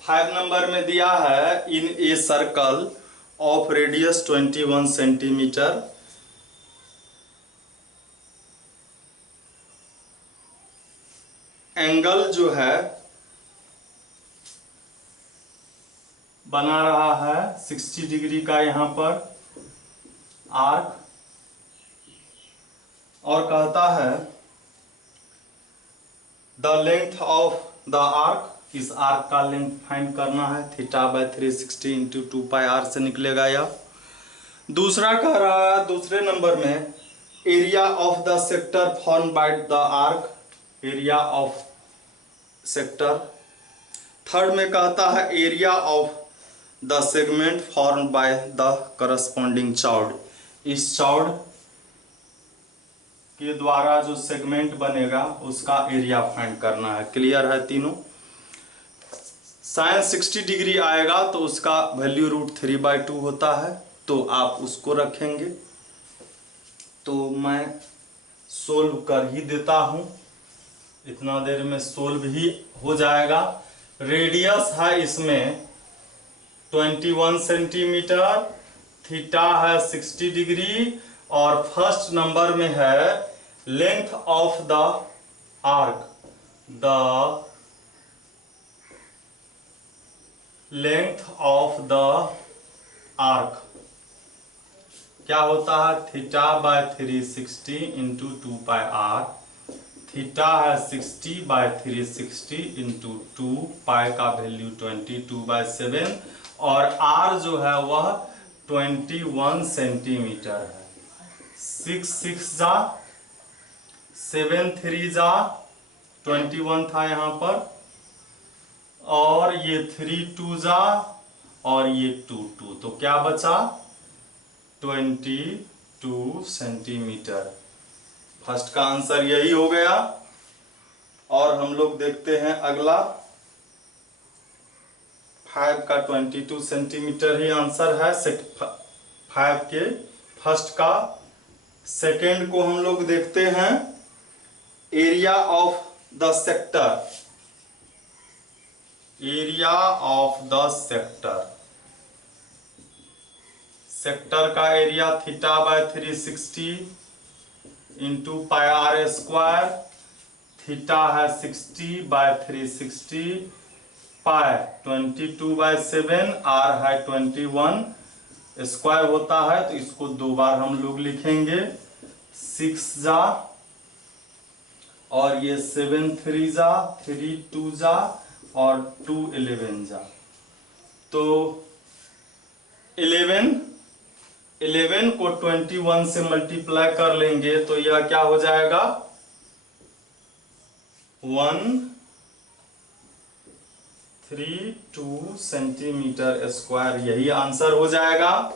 5 नंबर में दिया है in a circle of radius 21 centimetre, angle जो है बना रहा है 60 डिग्री का यहाँ पर आर्क, और कहता है the length of the arc, इस आर्क का लेंथ फाइंड करना है, theta by 360 into 2 pi R से निकलेगा यह। दूसरा कह रहा है दूसरे नंबर में area of the sector form by the arc, area of sector. Third में कहता है area of the segment form by the corresponding chord, इस चौड़ के द्वारा जो सेगमेंट बनेगा उसका एरिया फाइंड करना है। क्लियर है तीनों। साइन 60 डिग्री आएगा तो उसका वैल्यू √3/2 होता है, तो आप उसको रखेंगे। तो मैं सोल्व कर ही देता हूं, इतना देर में सोल्व ही हो जाएगा। रेडियस है इसमें 21 सेंटीमीटर, थीटा है 60 डिग्री, और फर्स्ट नंबर में है length of the arc, the length of the arc क्या होता है, theta by 360 into 2 pi R. Theta है 60 बाय 360 इंटू 2, पाई का वैल्यू 22/7, और आर जो है वह 21 सेंटीमीटर है। 6 6 जा 7 3 जा 21 था यहाँ पर, और ये 3 2 जा और ये 2 2, तो क्या बचा 22 सेंटीमीटर। फर्स्ट का आंसर यही हो गया। और हम लोग देखते हैं अगला, 5 का 22 सेंटीमीटर ही आंसर है 5 के फर्स्ट का। सेकेंड को हम लोग देखते हैं, area of the sector, area of the sector, sector का area theta by 360 into pi R square, theta है 60 बाय 360, पाई 22/7, आर है 21, स्क्वायर होता है तो इसको दो बार हम लोग लिखेंगे, 6 जा और ये 7 3 जा, 3 2 जा और 2 11 जा, तो 11 को 21 से मल्टीप्लाई कर लेंगे तो यह क्या हो जाएगा 132 सेंटीमीटर स्क्वायर, यही आंसर हो जाएगा।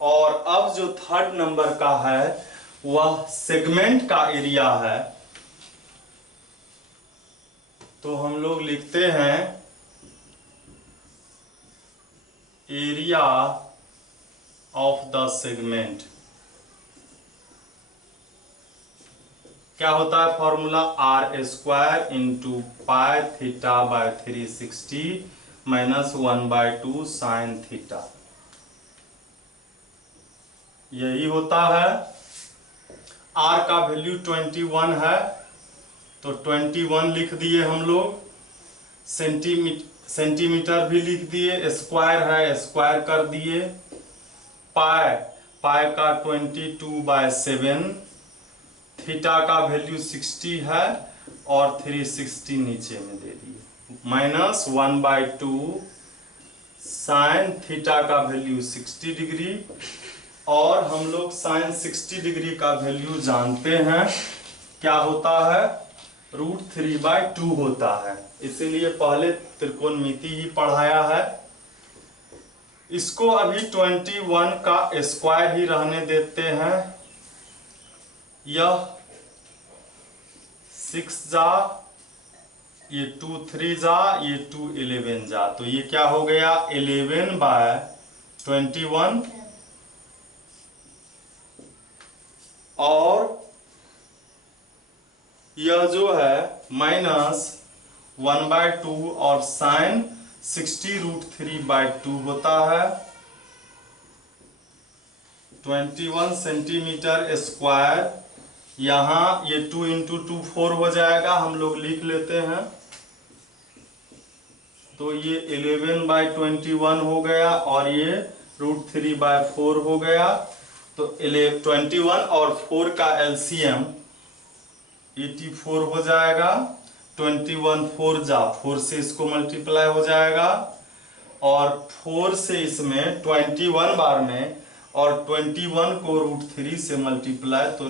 और अब जो थर्ड नंबर का है वह सेगमेंट का एरिया है, तो हम लोग लिखते हैं एरिया ऑफ द सेगमेंट। क्या होता है formula, R square into pi theta by 360 minus 1/2 sine theta, यही होता है। आर का वैल्यू 21 है तो 21 लिख दिए हम लोग, सेंटीमीटर भी लिख दिए, स्क्वायर है स्क्वायर कर दिए, पाई का 22/7, थीटा का वैल्यू 60 है और 360 नीचे में दे दिए, माइनस 1/2 साइन थीटा का वैल्यू 60 डिग्री, और हम लोग साइन 60 डिग्री का वैल्यू जानते हैं क्या होता है, √3/2 होता है, इसीलिए पहले त्रिकोणमिति ही पढ़ाया है। इसको अभी 21 का स्क्वायर ही रहने देते हैं, यह 6 जा, ये 2 3 जा, ये 2 11 जा, तो ये क्या हो गया 11/21, और यह जो है माइनस 1/2 और साइन 60 √3/2 होता है, 21 सेंटीमीटर स्क्वायर। यहाँ ये 2 × 2 4 हो जाएगा, हम लोग लिख लेते हैं, तो ये 11/21 हो गया और ये √3/4 हो गया, तो 21 और 4 का एलसीएम 84 हो जाएगा, 21 4 जा, 4 से इसको मल्टीप्लाई हो जाएगा, और 4 से इसमें 21 बार में, और 21 को √3 से मल्टीप्लाई तो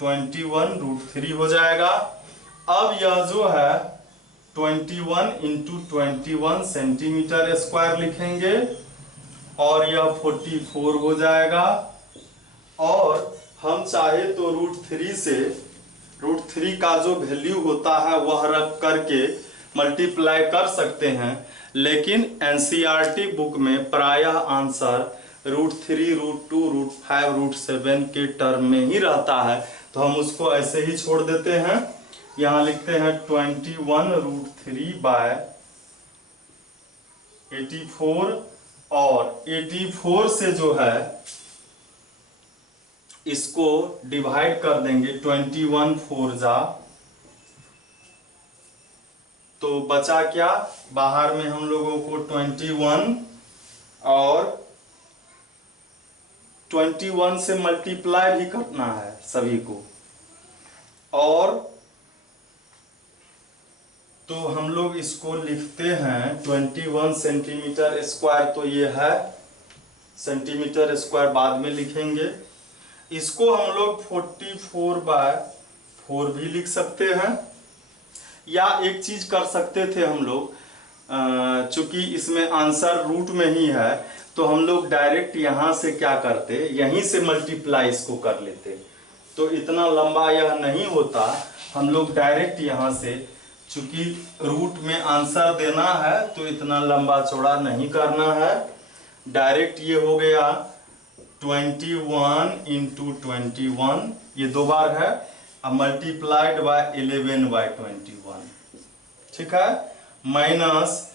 21 √3 हो जाएगा। अब यह जो है 21 × 21 सेंटीमीटर स्क्वायर लिखेंगे, और यह 44 हो जाएगा, और हम चाहे तो √3 से, √3 का जो वैल्यू होता है वह रख करके मल्टीप्लाई कर सकते हैं, लेकिन एनसीईआरटी बुक में प्रायः आंसर √3, √2, √5, √7 के टर्म में ही रहता है, तो हम उसको ऐसे ही छोड़ देते हैं। यहाँ लिखते हैं 21 √3/84, और 84 से जो है इसको डिवाइड कर देंगे, 21 4 जा, तो बचा क्या, बाहर में हम लोगों को 21 और 21 से मल्टीप्लाई भी करना है सभी को, और तो हम लोग इसको लिखते हैं 21 सेंटीमीटर स्क्वायर, तो ये है सेंटीमीटर स्क्वायर बाद में लिखेंगे, इसको हम लोग 44 4 भी लिख सकते हैं। या एक चीज कर सकते थे हम लोग, चूंकि इसमें आंसर रूट में ही है, तो हम लोग डायरेक्ट यहां से क्या करते, यहीं से मल्टीप्लाई इसको कर लेते, तो इतना लंबा यह नहीं होता। हम लोग डायरेक्ट यहां से, चूंकि रूट में आंसर देना है तो इतना लंबा चौड़ा नहीं करना है, डायरेक्ट ये हो गया 21 इंटू 21, ये 2 बार है, अब मल्टीप्लाइड बाय 11/21, ठीक है, माइनस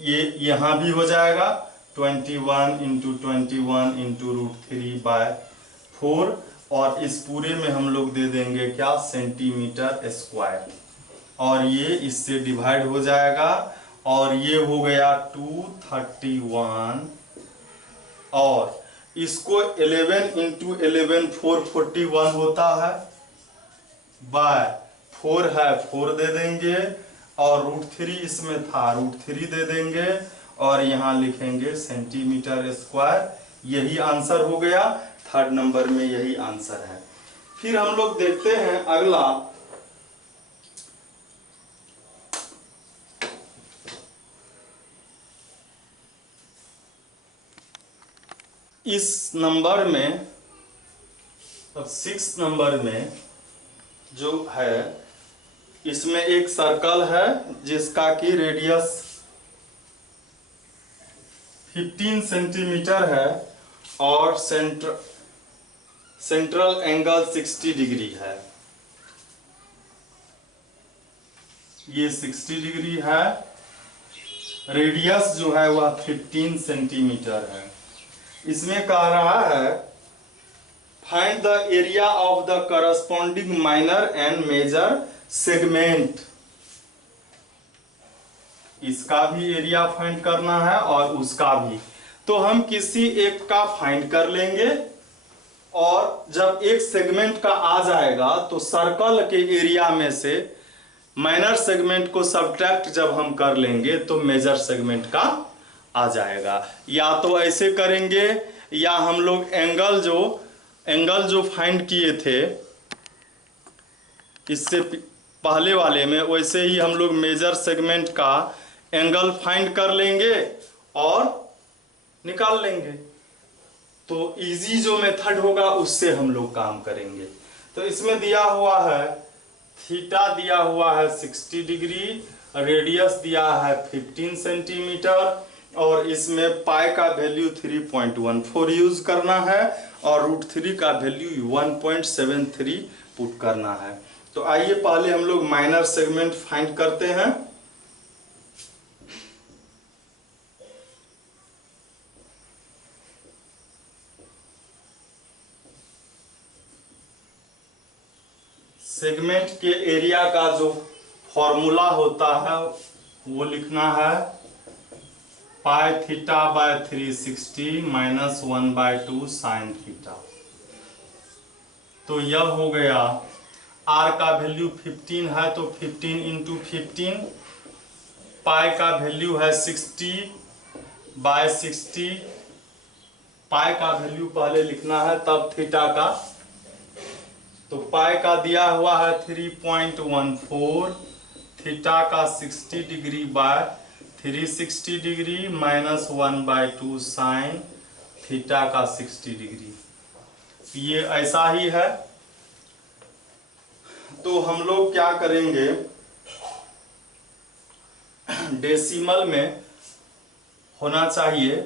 ये यहां भी हो जाएगा 21 इंटू 21 इंटू √3/4, और इस पूरे में हम लोग दे देंगे क्या, सेंटीमीटर स्क्वायर, और ये इससे डिवाइड हो जाएगा, और ये हो गया 231, और इसको 11 इंटू 11 441 होता है, बाय 4 है 4 दे देंगे, और √3 इसमें था √3 दे देंगे, और यहां लिखेंगे सेंटीमीटर स्क्वायर। यही आंसर हो गया, 3rd नंबर में यही आंसर है। फिर हम लोग देखते हैं अगला, इस नंबर में, अब 6 नंबर में जो है, इसमें एक सर्कल है जिसका की रेडियस 15 सेंटीमीटर है, और सेंट्रल एंगल 60 डिग्री है, ये 60 डिग्री है, रेडियस जो है वह 15 सेंटीमीटर है। इसमें कह रहा है find the area of the corresponding minor and major segment, इसका भी एरिया फाइंड करना है और उसका भी, तो हम किसी एक का फाइंड कर लेंगे, और जब एक सेगमेंट का आ जाएगा तो सर्कल के एरिया में से माइनर सेगमेंट को सब्ट्रैक्ट जब हम कर लेंगे तो मेजर सेगमेंट का आ जाएगा। या तो ऐसे करेंगे, या हम लोग एंगल जो फाइंड किए थे इससे पहले वाले में, वैसे ही हम लोग मेजर सेगमेंट का एंगल फाइंड कर लेंगे और निकाल लेंगे। तो इजी जो मेथड होगा उससे हम लोग काम करेंगे। तो इसमें दिया हुआ है थीटा दिया हुआ है 60 डिग्री, रेडियस दिया है 15 सेंटीमीटर, और इसमें पाई का वैल्यू 3.14 यूज करना है, और √3 का वैल्यू 1.73 पुट करना है। तो आइए पहले हम लोग माइनर सेगमेंट फाइंड करते हैं। सेगमेंट के एरिया का जो फॉर्मूला होता है वो लिखना है pi theta by 360 minus 1/2 sine theta. तो यह हो गया, आर का वैल्यू 15 है तो 15 इंटू 15, पाई का वैल्यू है 60/60, पाई का वैल्यू पहले लिखना है तब थीटा का। तो पाई का दिया हुआ है 3.14, थीटा का 60 degree by 360 degree minus 1/2 sine theta का 60 डिग्री, ये ऐसा ही है। तो हम लोग क्या करेंगे, डेसिमल में होना चाहिए,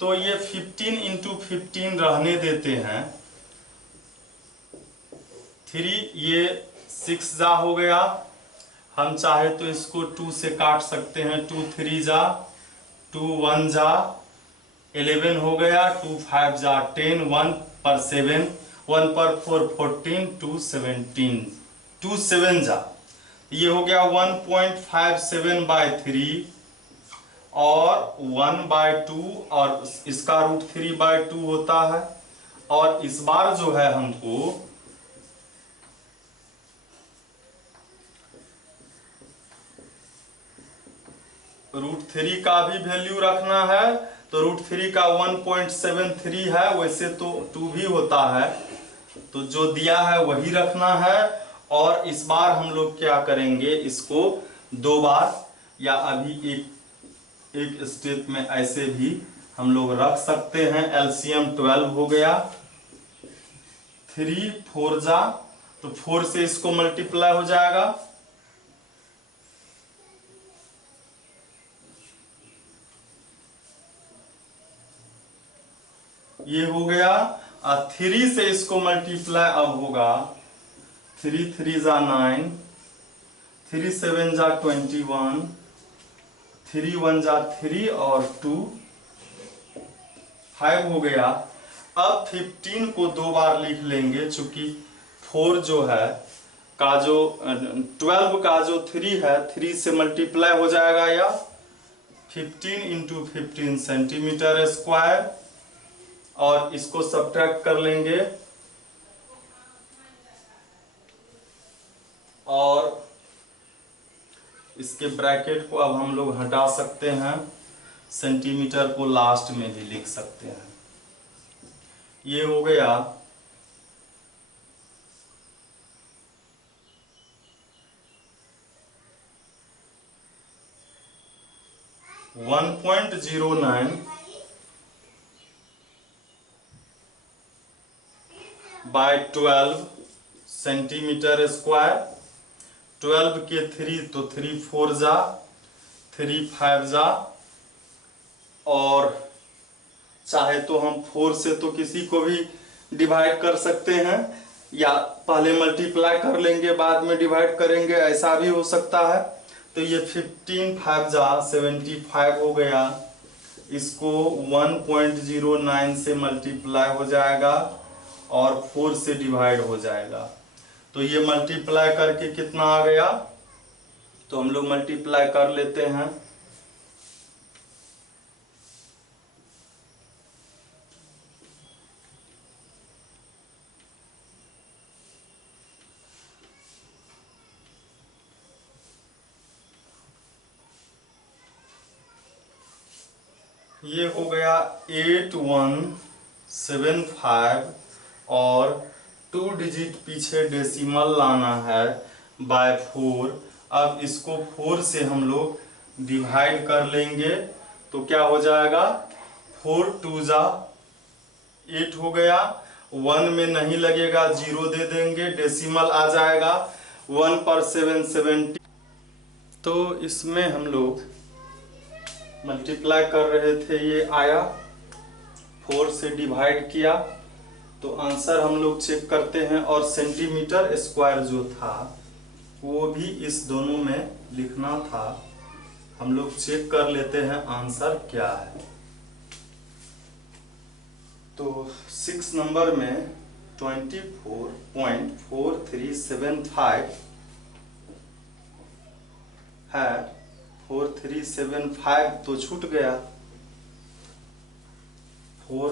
तो ये 15 इंटू 15 रहने देते हैं, 3 ये 6 जा हो गया, हम चाहे तो इसको 2 से काट सकते हैं, 2 3 जा, 2 1 जा, 11 हो गया, 2 5 जा 10, 1 पर 7, 1 पर 4 14, 2 17, 2 7 जा, ये हो गया 1.57/3 और 1/2, और इसका √3/2 होता है। और इस बार जो है हमको √3 का भी वैल्यू रखना है, तो √3 का 1.73 है, वैसे तो 2 भी होता है, तो जो दिया है वही रखना है। और इस बार हम लोग क्या करेंगे, इसको 2 बार या अभी एक स्टेप में ऐसे भी हम लोग रख सकते हैं। एलसीएम 12 हो गया, 3 4 जा तो 4 से इसको मल्टीप्लाई हो जाएगा, ये हो गया। और 3 से इसको मल्टीप्लाई अब होगा, 3 3 जा 9, 3 7 जा 21, 3 1 जा 3 और 2 5 हो गया। अब 15 को 2 बार लिख लेंगे, चूंकि 4 जो है का जो 12 का जो 3 है 3 से मल्टीप्लाई हो जाएगा, या 15 इंटू 15 सेंटीमीटर स्क्वायर, और इसको सब्ट्रैक्ट कर लेंगे और इसके ब्रैकेट को अब हम लोग हटा सकते हैं, सेंटीमीटर को लास्ट में भी लिख सकते हैं। ये हो गया 1.09 बाय 12 सेंटीमीटर स्क्वायर। 12 के 3 तो 3 4 जा, 3 5 जा, और चाहे तो हम 4 से तो किसी को भी डिवाइड कर सकते हैं, या पहले मल्टीप्लाई कर लेंगे बाद में डिवाइड करेंगे, ऐसा भी हो सकता है। तो ये 15 5 जा 75 हो गया, इसको 1.09 से मल्टीप्लाई हो जाएगा और 4 से डिवाइड हो जाएगा। तो ये मल्टीप्लाई करके कितना आ गया, तो हम लोग मल्टीप्लाई कर लेते हैं। ये हो गया 8175 और 2 डिजिट पीछे डेसिमल लाना है बाय 4। अब इसको 4 से हम लोग डिवाइड कर लेंगे तो क्या हो जाएगा, 4 2 जा 8 हो गया। 1 में नहीं लगेगा, 0 दे देंगे, डेसिमल आ जाएगा 1 पर 770। तो इसमें हम लोग मल्टीप्लाई कर रहे थे, ये आया, 4 से डिवाइड किया तो आंसर हम लोग चेक करते हैं। और सेंटीमीटर स्क्वायर जो था वो भी इस दोनों में लिखना था, हम लोग चेक कर लेते हैं आंसर क्या है। तो 6 नंबर में 24.4375 है, 4375 तो छूट गया, 4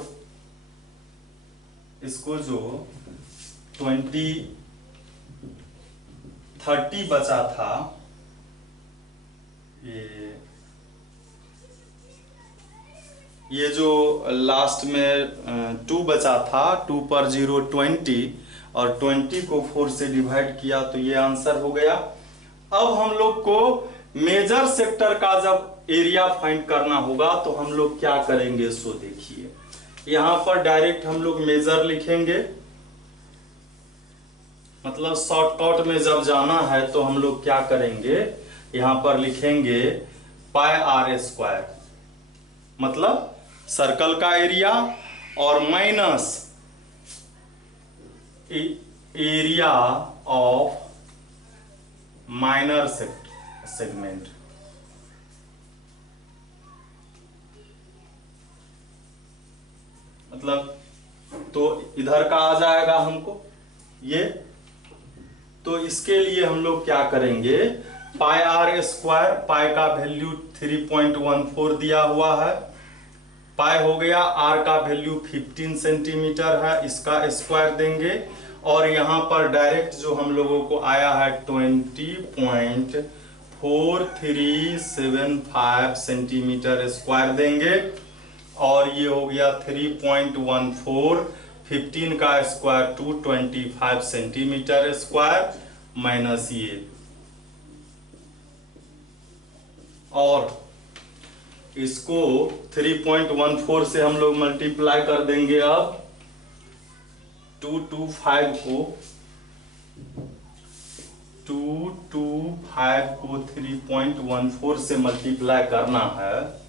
इसको जो 30 बचा था, ये जो लास्ट में 2 बचा था, 2 पर 0 20 और 20 को 4 से डिवाइड किया तो ये आंसर हो गया। अब हम लोग को मेजर सेक्टर का जब एरिया फाइंड करना होगा तो हम लोग क्या करेंगे, सो देखिए यहां पर डायरेक्ट हम लोग मेजर लिखेंगे, मतलब शॉर्टकट में जब जाना है तो हम लोग क्या करेंगे, यहां पर लिखेंगे पाई आर स्क्वायर, मतलब सर्कल का एरिया, और minus area of minor segment. मतलब तो इधर का आ जाएगा हमको ये, तो इसके लिए हम लोग क्या करेंगे, पाई आर स्क्वायर, पाई का वैल्यू 3.14 दिया हुआ है, पाई हो गया, आर का वैल्यू 15 सेंटीमीटर है, इसका स्क्वायर देंगे, और यहां पर डायरेक्ट जो हम लोगों को आया है 20.4375 सेंटीमीटर स्क्वायर देंगे, और ये हो गया 3.14, 15 का स्क्वायर 225 सेंटीमीटर स्क्वायर, माइनस ये, और इसको 3.14 से हम लोग मल्टीप्लाई कर देंगे। अब 225 को 3.14 से मल्टीप्लाई करना है।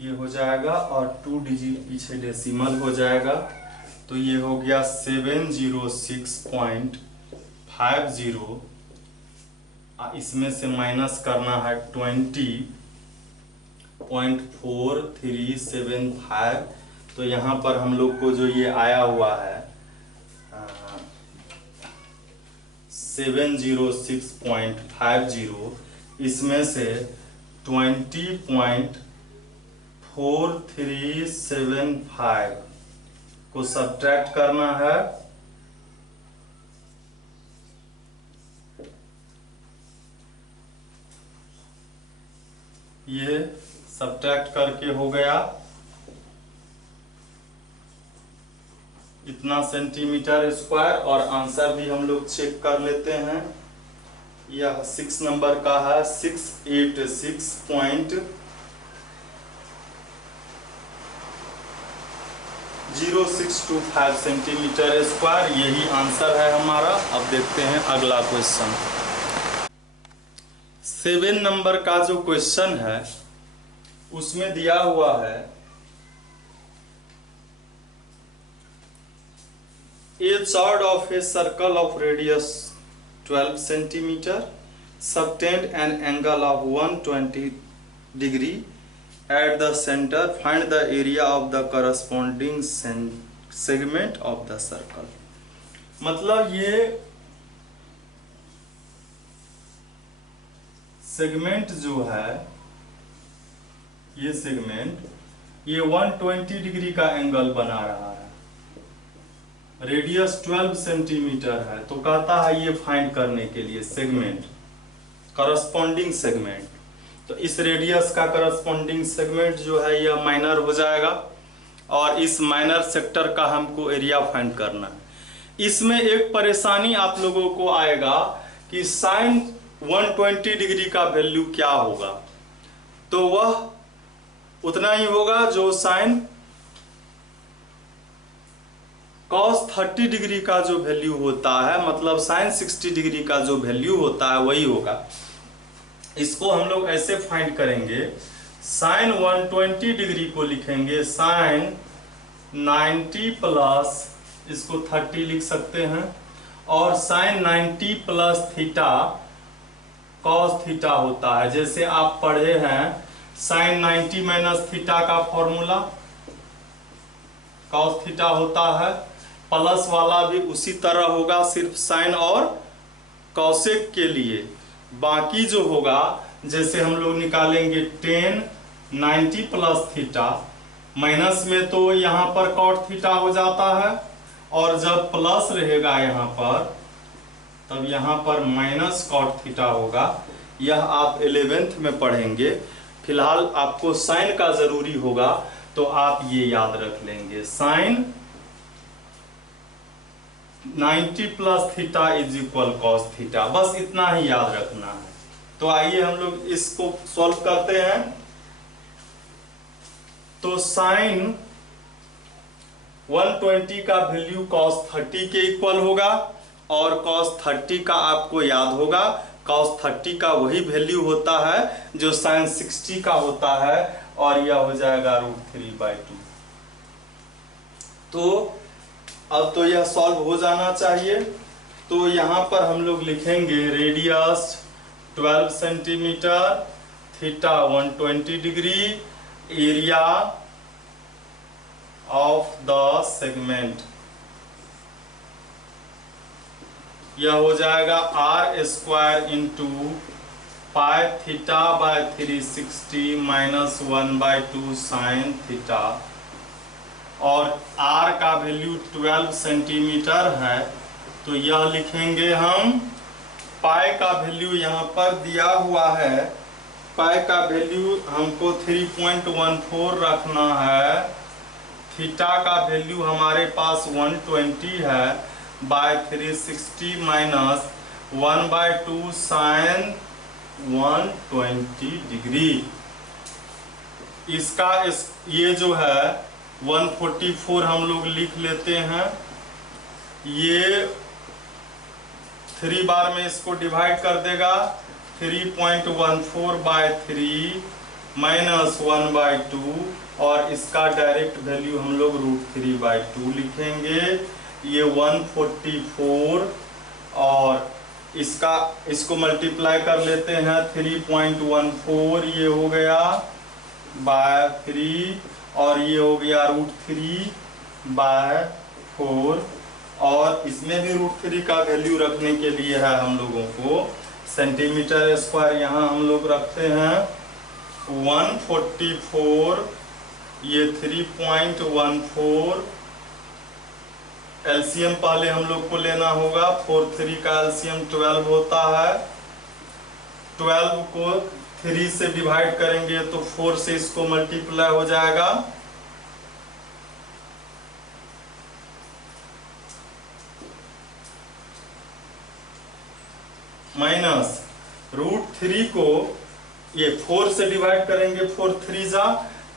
ये हो जाएगा और 2 डिजिट पीछे डेसिमल हो जाएगा, तो ये हो गया 706.50। इसमें से माइनस करना है 20.4375। तो यहाँ पर हम लोग को जो ये आया हुआ है 706.50, इसमें से 20.4375 को सब्ट्रैक्ट करना है। ये सब्ट्रैक्ट करके हो गया इतना सेंटीमीटर स्क्वायर, और आंसर भी हम लोग चेक कर लेते हैं। यह 6 नंबर का है, 686.0625 सेंटीमीटर स्क्वायर, यही आंसर है हमारा। अब देखते हैं अगला क्वेश्चन। 7 नंबर का जो क्वेश्चन है उसमें दिया हुआ है A chord of a circle of radius 12 centimeter subtend an angle of 120 degree at the center. Find the area of the corresponding segment of the circle. मतलब ये सेगमेंट जो है, ये सेगमेंट ये 120 डिग्री का एंगल बना रहा है, रेडियस 12 सेंटीमीटर है। तो कहता है ये फाइंड करने के लिए सेगमेंट, करस्पॉन्डिंग सेगमेंट। तो इस रेडियस का करस्पॉन्डिंग सेगमेंट जो है यह माइनर हो जाएगा, और इस माइनर सेक्टर का हमको एरिया फाइंड करना है। इसमें एक परेशानी आप लोगों को आएगा कि साइन 120 डिग्री का वैल्यू क्या होगा। तो वह उतना ही होगा जो साइन cos 30 डिग्री का जो वैल्यू होता है, मतलब साइन 60 डिग्री का जो वैल्यू होता है वही होगा। इसको हम लोग ऐसे फाइंड करेंगे, साइन 120 डिग्री को लिखेंगे साइन 90 प्लस, इसको 30 लिख सकते हैं, और sine 90 plus theta cos theta होता है। जैसे आप पढ़े हैं साइन 90 माइनस थीटा का फॉर्मूला cos थीटा होता है, प्लस वाला भी उसी तरह होगा, सिर्फ साइन और कॉसेक के लिए। बाकी जो होगा जैसे हम लोग निकालेंगे tan 90 प्लस थीटा, माइनस में तो यहाँ पर cot थीटा हो जाता है, और जब प्लस रहेगा यहाँ पर तब यहाँ पर माइनस cot थीटा होगा। यह आप 11th में पढ़ेंगे। फिलहाल आपको साइन का जरूरी होगा, तो आप ये याद रख लेंगे, sine 90 plus theta is equal cos theta, बस इतना ही याद रखना है। तो आइए हम लोग इसको सॉल्व करते हैं। तो साइन 120 का वैल्यू cos 30 के इक्वल होगा, और cos 30 का आपको याद होगा cos 30 का वही वैल्यू होता है जो साइन 60 का होता है, और यह हो जाएगा √3/2। तो अब तो यह सॉल्व हो जाना चाहिए। तो यहाँ पर हम लोग लिखेंगे radius 12 centimetre, theta 120 degree, area of the segment यह हो जाएगा R square into pi theta by 360 minus 1/2 sine theta, और r का वैल्यू 12 सेंटीमीटर है, तो यह लिखेंगे हम। पाई का वैल्यू यहाँ पर दिया हुआ है, पाई का वैल्यू हमको 3.14 रखना है, थीटा का वैल्यू हमारे पास 120 है, बाय 360 माइनस 1/2 साइन 120 डिग्री। इसका ये जो है 144 हम लोग लिख लेते हैं। ये 3 बार में इसको डिवाइड कर देगा, 3.14/3 माइनस 1/2, और इसका डायरेक्ट वैल्यू हम लोग √3/2 लिखेंगे। ये 144 और इसको मल्टीप्लाई कर लेते हैं, 3.14 ये हो गया बाय 3, और ये हो गया √3/4, और इसमें भी √3 का वैल्यू रखने के लिए है हम लोगों को सेंटीमीटर स्क्वायर, यहाँ हम लोग रखते हैं 144, ये 3.14, एलसीएम पहले हम लोग को लेना होगा, 4 का एलसीएम 12 होता है, 12 को 3 से डिवाइड करेंगे तो 4 से इसको मल्टीप्लाई हो जाएगा, माइनस √3 को ये 4 से डिवाइड करेंगे, 4 3 जा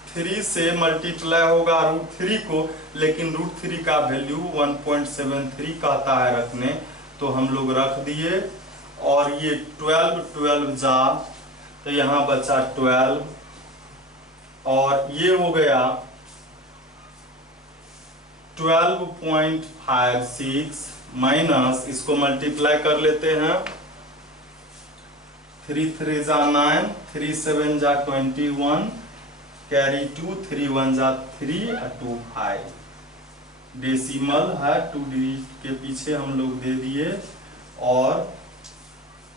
3 से मल्टीप्लाई होगा √3 को, लेकिन √3 का वैल्यू 1.73 कहता है रखने, तो हम लोग रख दिए। और ये 12 जा तो यहाँ बचा 12, और ये हो गया 12.56 माइनस, इसको मल्टीप्लाई कर लेते हैं, 3 3 जा 9, 3 7 जा 21, कैरी 2, 3 1 जा 3 और 2 5, डेसिमल है 2 डिजिट के पीछे हम लोग दे दिए, और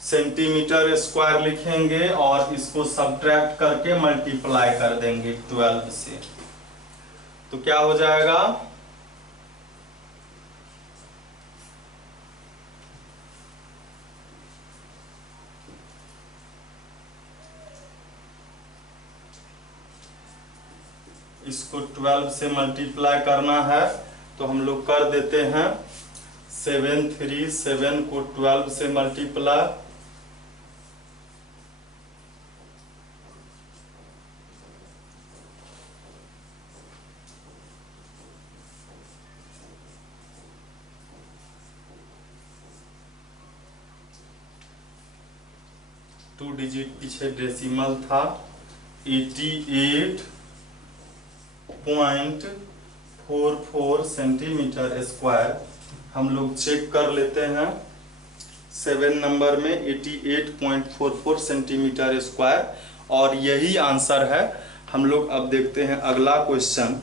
सेंटीमीटर स्क्वायर लिखेंगे और इसको सब्ट्रैक्ट करके मल्टीप्लाई कर देंगे 12 से, तो क्या हो जाएगा, इसको 12 से मल्टीप्लाई करना है तो हम लोग कर देते हैं, 7 3 7 को 12 से मल्टीप्लाई, टू डिजिट पीछे डेसिमल था, 88.44 सेंटीमीटर स्क्वायर हम लोग चेक कर लेते हैं। 7 नंबर में 88.44 सेंटीमीटर स्क्वायर, और यही आंसर है। हम लोग अब देखते हैं अगला क्वेश्चन।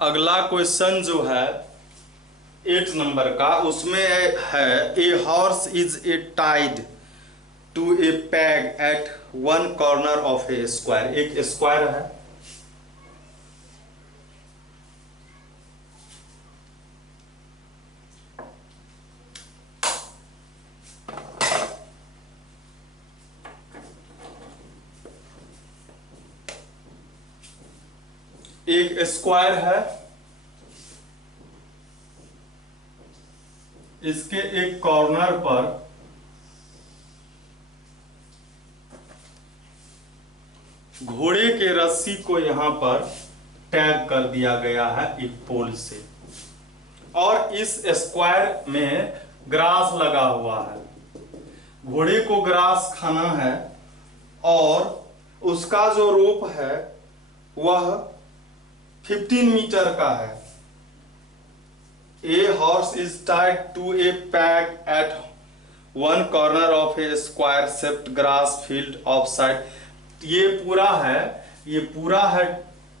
अगला क्वेश्चन जो है 8 नंबर का, उसमें है a horse is a tied to a peg at one corner of a square. एक स्क्वायर है, एक स्क्वायर है, इसके एक कॉर्नर पर घोड़े के रस्सी को यहां पर टैग कर दिया गया है एक पोल से, और इस स्क्वायर में ग्रास लगा हुआ है। घोड़े को ग्रास खाना है और उसका जो रोप है वह 15 मीटर का है। A horse is tied to a peg at one corner of a square-shaped grass field offside। ये पूरा है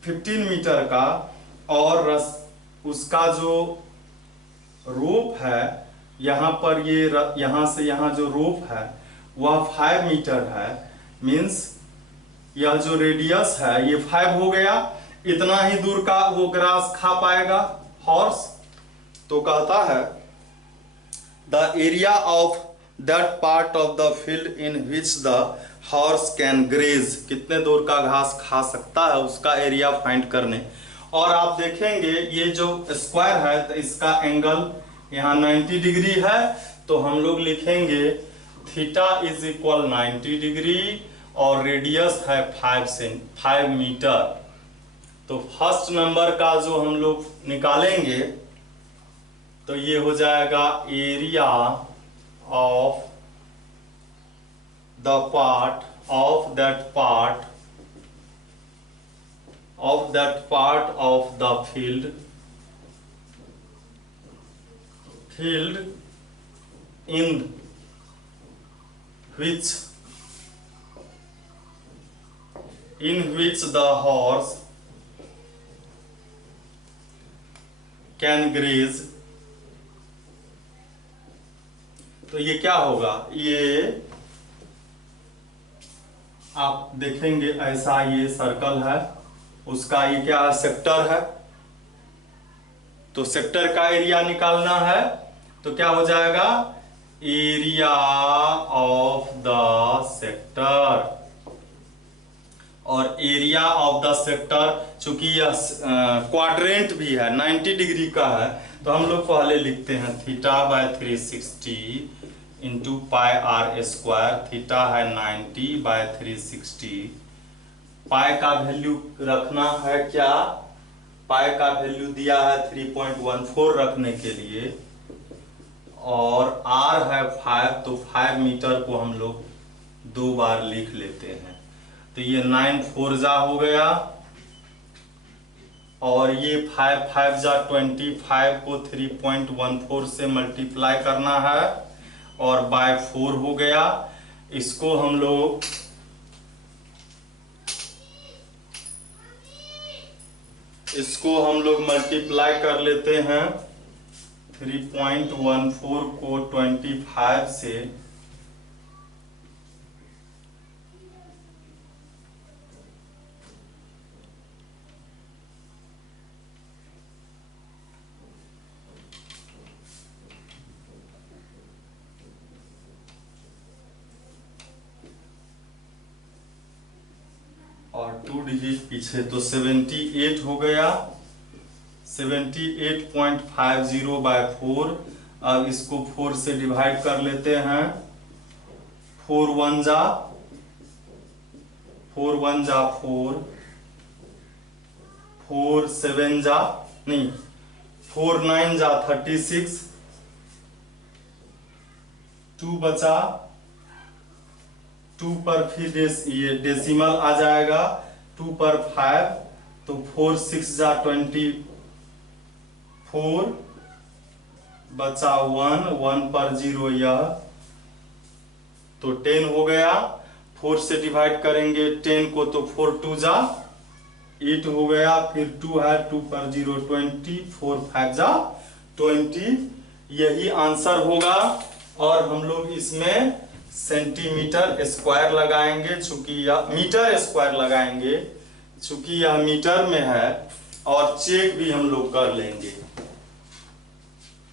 15 मीटर का, और उसका जो रोप है यहाँ पर, ये यहाँ से यहाँ जो रोप है वह 5 मीटर है। मीन्स यह जो रेडियस है ये 5 हो गया। इतना ही दूर का वो ग्रास खा पाएगा हॉर्स। तो कहता है the area of that part of the field in which the horse can graze, कितने दूर का घास खा सकता है उसका एरिया फाइंड करने। और आप देखेंगे ये जो स्क्वायर है तो इसका एंगल यहाँ 90 डिग्री है, तो हम लोग लिखेंगे थीटा इज इक्वल 90 डिग्री और रेडियस है 5 मीटर। तो फर्स्ट नंबर का जो हम लोग निकालेंगे तो ये हो जाएगा area of the part of that part of the field in which the horse can graze। तो ये क्या होगा, ये आप देखेंगे ऐसा ये सर्कल है, उसका ये क्या है, सेक्टर है। तो सेक्टर का एरिया निकालना है तो क्या हो जाएगा, एरिया ऑफ द सेक्टर। और एरिया ऑफ द सेक्टर चूंकि यह क्वाड्रेंट भी है, 90 डिग्री का है, तो हम लोग पहले लिखते हैं θ/360 into pi R square. Theta है 90/360। पाई का वैल्यू रखना है क्या, पाई का वैल्यू दिया है 3.14 रखने के लिए, और r है 5, तो 5 मीटर को हम लोग 2 बार लिख लेते हैं। तो ये 9 4 जा हो गया, और ये 5 5 जा 25 को 3.14 से मल्टीप्लाई करना है और बाय 4 हो गया। इसको हम लोग मल्टीप्लाई कर लेते हैं 3.14 को 25 से, और 2 डिजिट पीछे, तो 78 हो गया। 78.50/4। अब इसको 4 से डिवाइड कर लेते हैं। 4 1 जा 4, 4 7 जा नहीं 4 9 जा 36, 2 बचा, 2 पर फिर ये डेसिमल आ जाएगा, 2 पर 5, तो 4 6 जा 24, बचा 1 पर 0 यह, तो 10 हो गया। 4 से डिवाइड करेंगे 10 को, तो 4 2 जा 8 हो गया, फिर 2 है, 2 पर 0 20, 4 5 जा 20। यही आंसर होगा। और हम लोग इसमें सेंटीमीटर स्क्वायर लगाएंगे, चूंकि यह मीटर स्क्वायर लगाएंगे चूंकि यह मीटर में है, और चेक भी हम लोग कर लेंगे।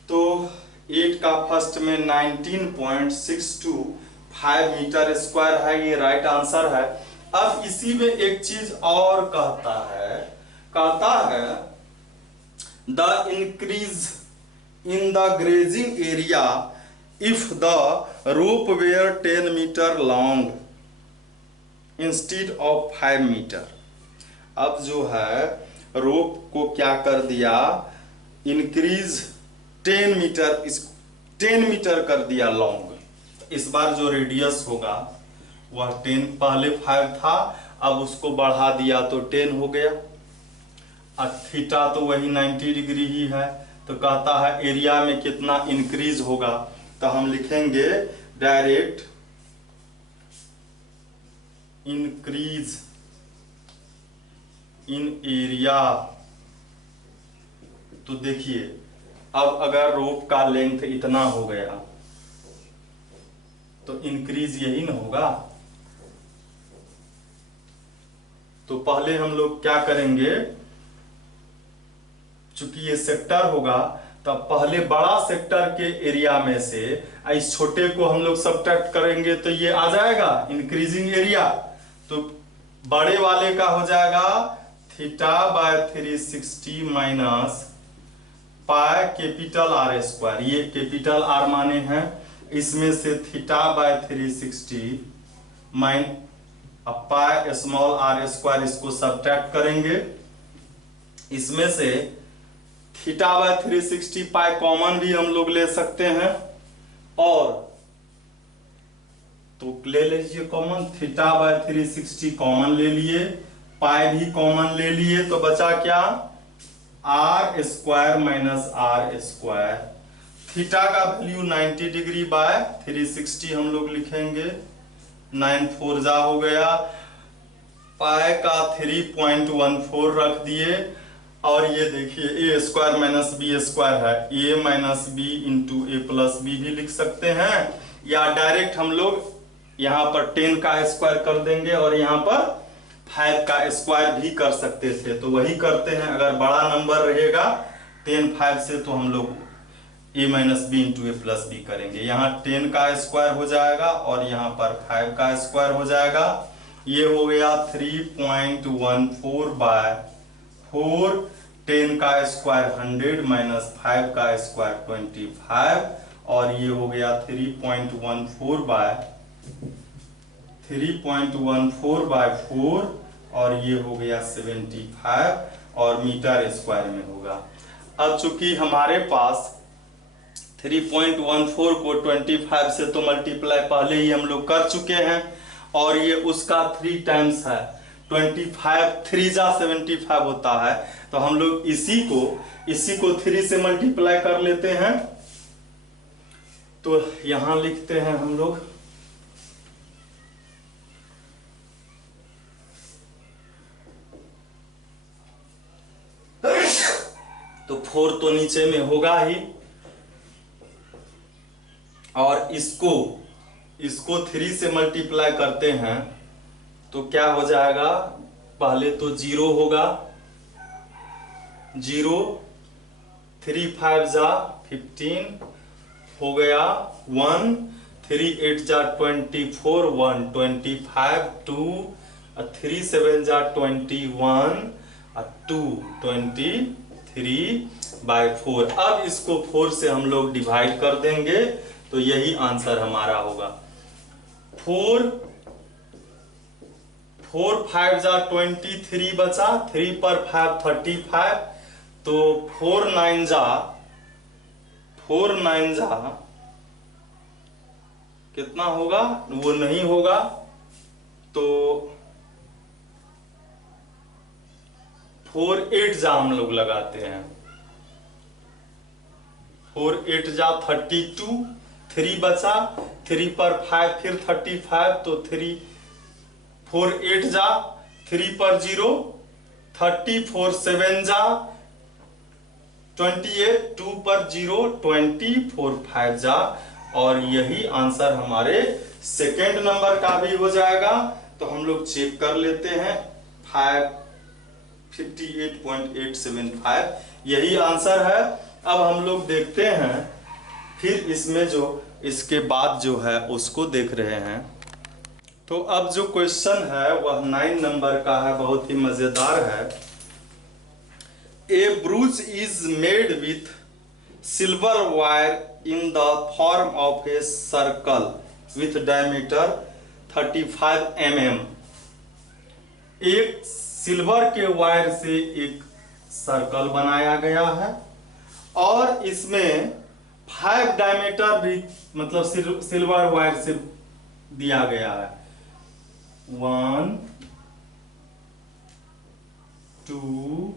तो 8 का फर्स्ट में 19.625 मीटर स्क्वायर है, ये राइट आंसर है। अब इसी में एक चीज और कहता है the increase in the grazing area if the rope were 10 meter long instead of 5 meter। अब जो है रोप को क्या कर दिया, इंक्रीज 10 मीटर कर दिया लॉन्ग। इस बार जो रेडियस होगा वह 10, पहले 5 था, अब उसको बढ़ा दिया तो 10 हो गया। और थीटा तो वही 90 डिग्री ही है, तो कहता है एरिया में कितना इंक्रीज होगा, तो हम लिखेंगे डायरेक्ट इंक्रीज इन एरिया। तो देखिए अब अगर रोप का लेंथ इतना हो गया तो इंक्रीज यही ना होगा। तो पहले हम लोग क्या करेंगे, चूंकि ये सेक्टर होगा तब पहले बड़ा सेक्टर के एरिया में से इस छोटे को हम लोग सब्ट्रैक्ट करेंगे तो ये आ जाएगा इंक्रीजिंग एरिया। तो बड़े वाले का हो जाएगा theta by 360 minus pi capital R square. ये कैपिटल आर माने हैं, इसमें से theta by 360 minus pi small R square, इसको सब्ट्रैक्ट करेंगे। इसमें से थीटा बाय 360 पाई कॉमन भी हम लोग ले सकते हैं, और तो ले लीजिए कॉमन, थीटा बाय 360 कॉमन ले लिए, पाई भी कॉमन ले लिए, तो बचा क्या R square minus R square. Theta का वैल्यू 90 डिग्री बाय 360 हम लोग लिखेंगे, 9 4 जा हो गया, पाई का 3.14 रख दिए, और ये देखिए ए स्क्वायर माइनस बी स्क्वायर है, ए माइनस बी इंटू ए प्लस बी भी लिख सकते हैं, या डायरेक्ट हम लोग यहाँ पर 10 का स्क्वायर कर देंगे और यहाँ पर 5 का स्क्वायर भी कर सकते थे, तो वही करते हैं। अगर बड़ा नंबर रहेगा 10 5 से तो हम लोग ए माइनस बी इंटू ए प्लस बी करेंगे। यहाँ 10 का स्क्वायर हो जाएगा और यहाँ पर 5 का स्क्वायर हो जाएगा। ये हो गया 3.14 बाय 4, 10 का स्क्वायर 100 माइनस 5 का स्क्वायर 25, और ये हो गया 3.14 बाय 4, और ये हो गया 75, और मीटर स्क्वायर में होगा। अब चूंकि हमारे पास 3.14 को 25 से तो मल्टीप्लाई पहले ही हम लोग कर चुके हैं, और ये उसका 3 टाइम्स है, 25 3 जा 75 होता है, तो हम लोग इसी को 3 से मल्टीप्लाई कर लेते हैं। तो यहां लिखते हैं हम लोग, तो 4 तो नीचे में होगा ही, और इसको 3 से मल्टीप्लाई करते हैं तो क्या हो जाएगा, पहले तो 0 होगा, 0 3 5 जा 15 हो गया, 1 3 8 जा 24, 1 25, 2 3 7 जा 21, 2 23/4। अब इसको 4 से हम लोग डिवाइड कर देंगे तो यही आंसर हमारा होगा। 4 5 जा 23 बचा, 3 पर 5 35, तो 4 9 जा कितना होगा, वो नहीं होगा, तो 4 8 जा हम लोग लगाते हैं, 4 8 जा 32, 3 बचा, 3 पर 5 फिर 35, तो 4 8 जा 3 पर 0, 34 7 जा 28, 2 पर 0 24 5 जा, और यही आंसर हमारे सेकेंड नंबर का भी हो जाएगा। तो हम लोग चेक कर लेते हैं, 58.875 यही आंसर है। अब हम लोग देखते हैं, फिर इसमें जो इसके बाद जो है उसको देख रहे हैं। तो अब जो क्वेश्चन है वह 9 नंबर का है, बहुत ही मजेदार है। A brooch is made with silver wire in the form of a circle with diameter 35 mm। एक सिल्वर के वायर से एक सर्कल बनाया गया है, और इसमें 5 डायमीटर भी मतलब सिल्वर वायर से दिया गया है, 1 2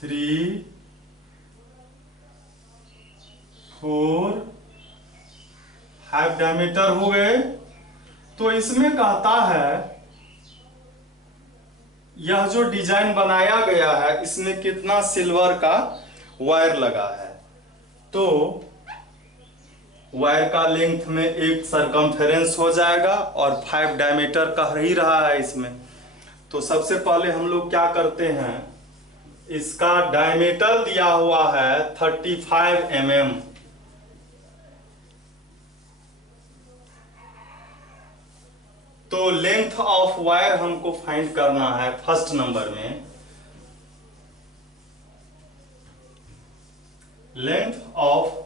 3 4 5 डायमीटर हो गए। तो इसमें कहता है यह जो डिजाइन बनाया गया है इसमें कितना सिल्वर का वायर लगा है। तो वायर का लेंथ में एक सरकमफेरेंस हो जाएगा और 5 डायमीटर कह ही रहा है इसमें। तो सबसे पहले हम लोग क्या करते हैं, इसका डायमीटर दिया हुआ है 35 mm। तो लेंथ ऑफ वायर हमको फाइंड करना है फर्स्ट नंबर में। लेंथ ऑफ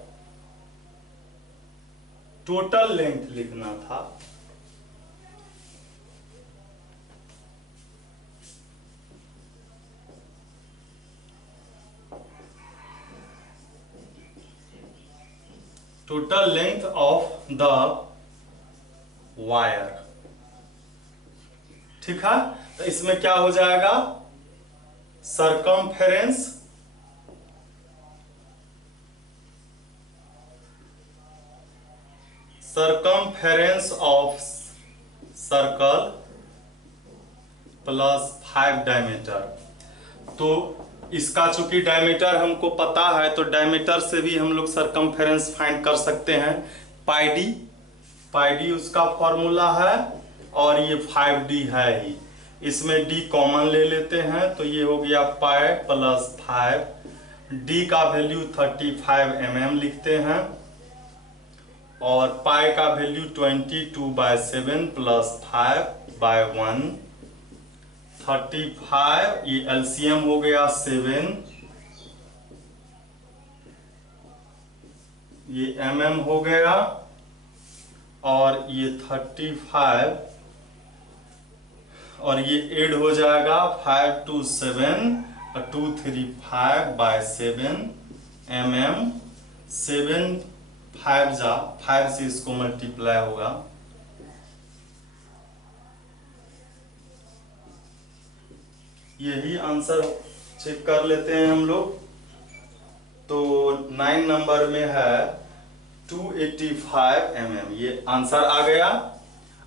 टोटल लेंथ लिखना था। Total length of the wire. ठीक है, तो इसमें क्या हो जाएगा, circumference of circle plus 5 diameter. तो इसका चूंकि डायमीटर हमको पता है तो डायमीटर से भी हम लोग सरकमफेरेंस फाइंड कर सकते हैं। पाई डी उसका फॉर्मूला है और ये 5d है ही। इसमें d कॉमन ले लेते हैं तो ये हो गया पाई प्लस 5। d का वैल्यू 35 mm लिखते हैं और पाई का वैल्यू 22/7 प्लस 5/1। 35 ये एलसीएम हो गया 7, ये mm हो गया और ये 35 और ये ऐड हो जाएगा 5 2 7 235/7 mm। 7 5 जा 5 से इसको मल्टीप्लाई होगा। यही आंसर चेक कर लेते हैं हम लोग। तो 9 नंबर में है 285 mm, ये आंसर आ गया।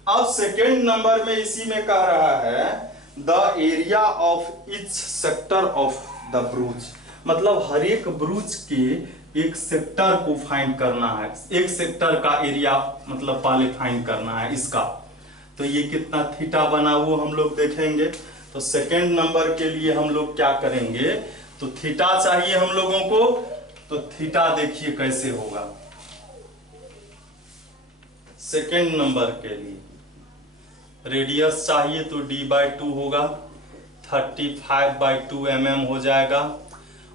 अब सेकेंड नंबर में इसी में कह रहा है the area of each sector of the ब्रूच। मतलब हर एक ब्रूच के एक सेक्टर को फाइंड करना है। एक सेक्टर का एरिया मतलब पहले फाइंड करना है इसका। तो ये कितना थीटा बना वो हम लोग देखेंगे। तो सेकेंड नंबर के लिए हम लोग क्या करेंगे, तो थीटा चाहिए हम लोगों को। तो थीटा देखिए कैसे होगा सेकेंड नंबर के लिए। रेडियस चाहिए तो d/2 होगा, 35/2 mm हो जाएगा।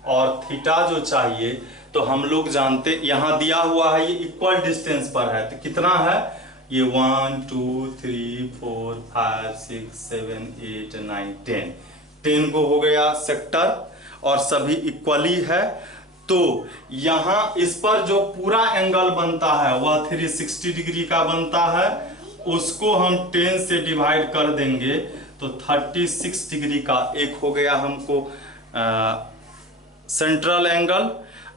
और थीटा जो चाहिए तो हम लोग जानते, यहां दिया हुआ है ये इक्वल डिस्टेंस पर है। तो कितना है ये 1 2 3 4 5 6 7 8 9 10। 10 को हो गया सेक्टर और सभी इक्वली है। तो यहां इस पर जो पूरा एंगल बनता है वह 360 डिग्री का बनता है। उसको हम 10 से डिवाइड कर देंगे तो 36 डिग्री का एक हो गया हमको सेंट्रल एंगल।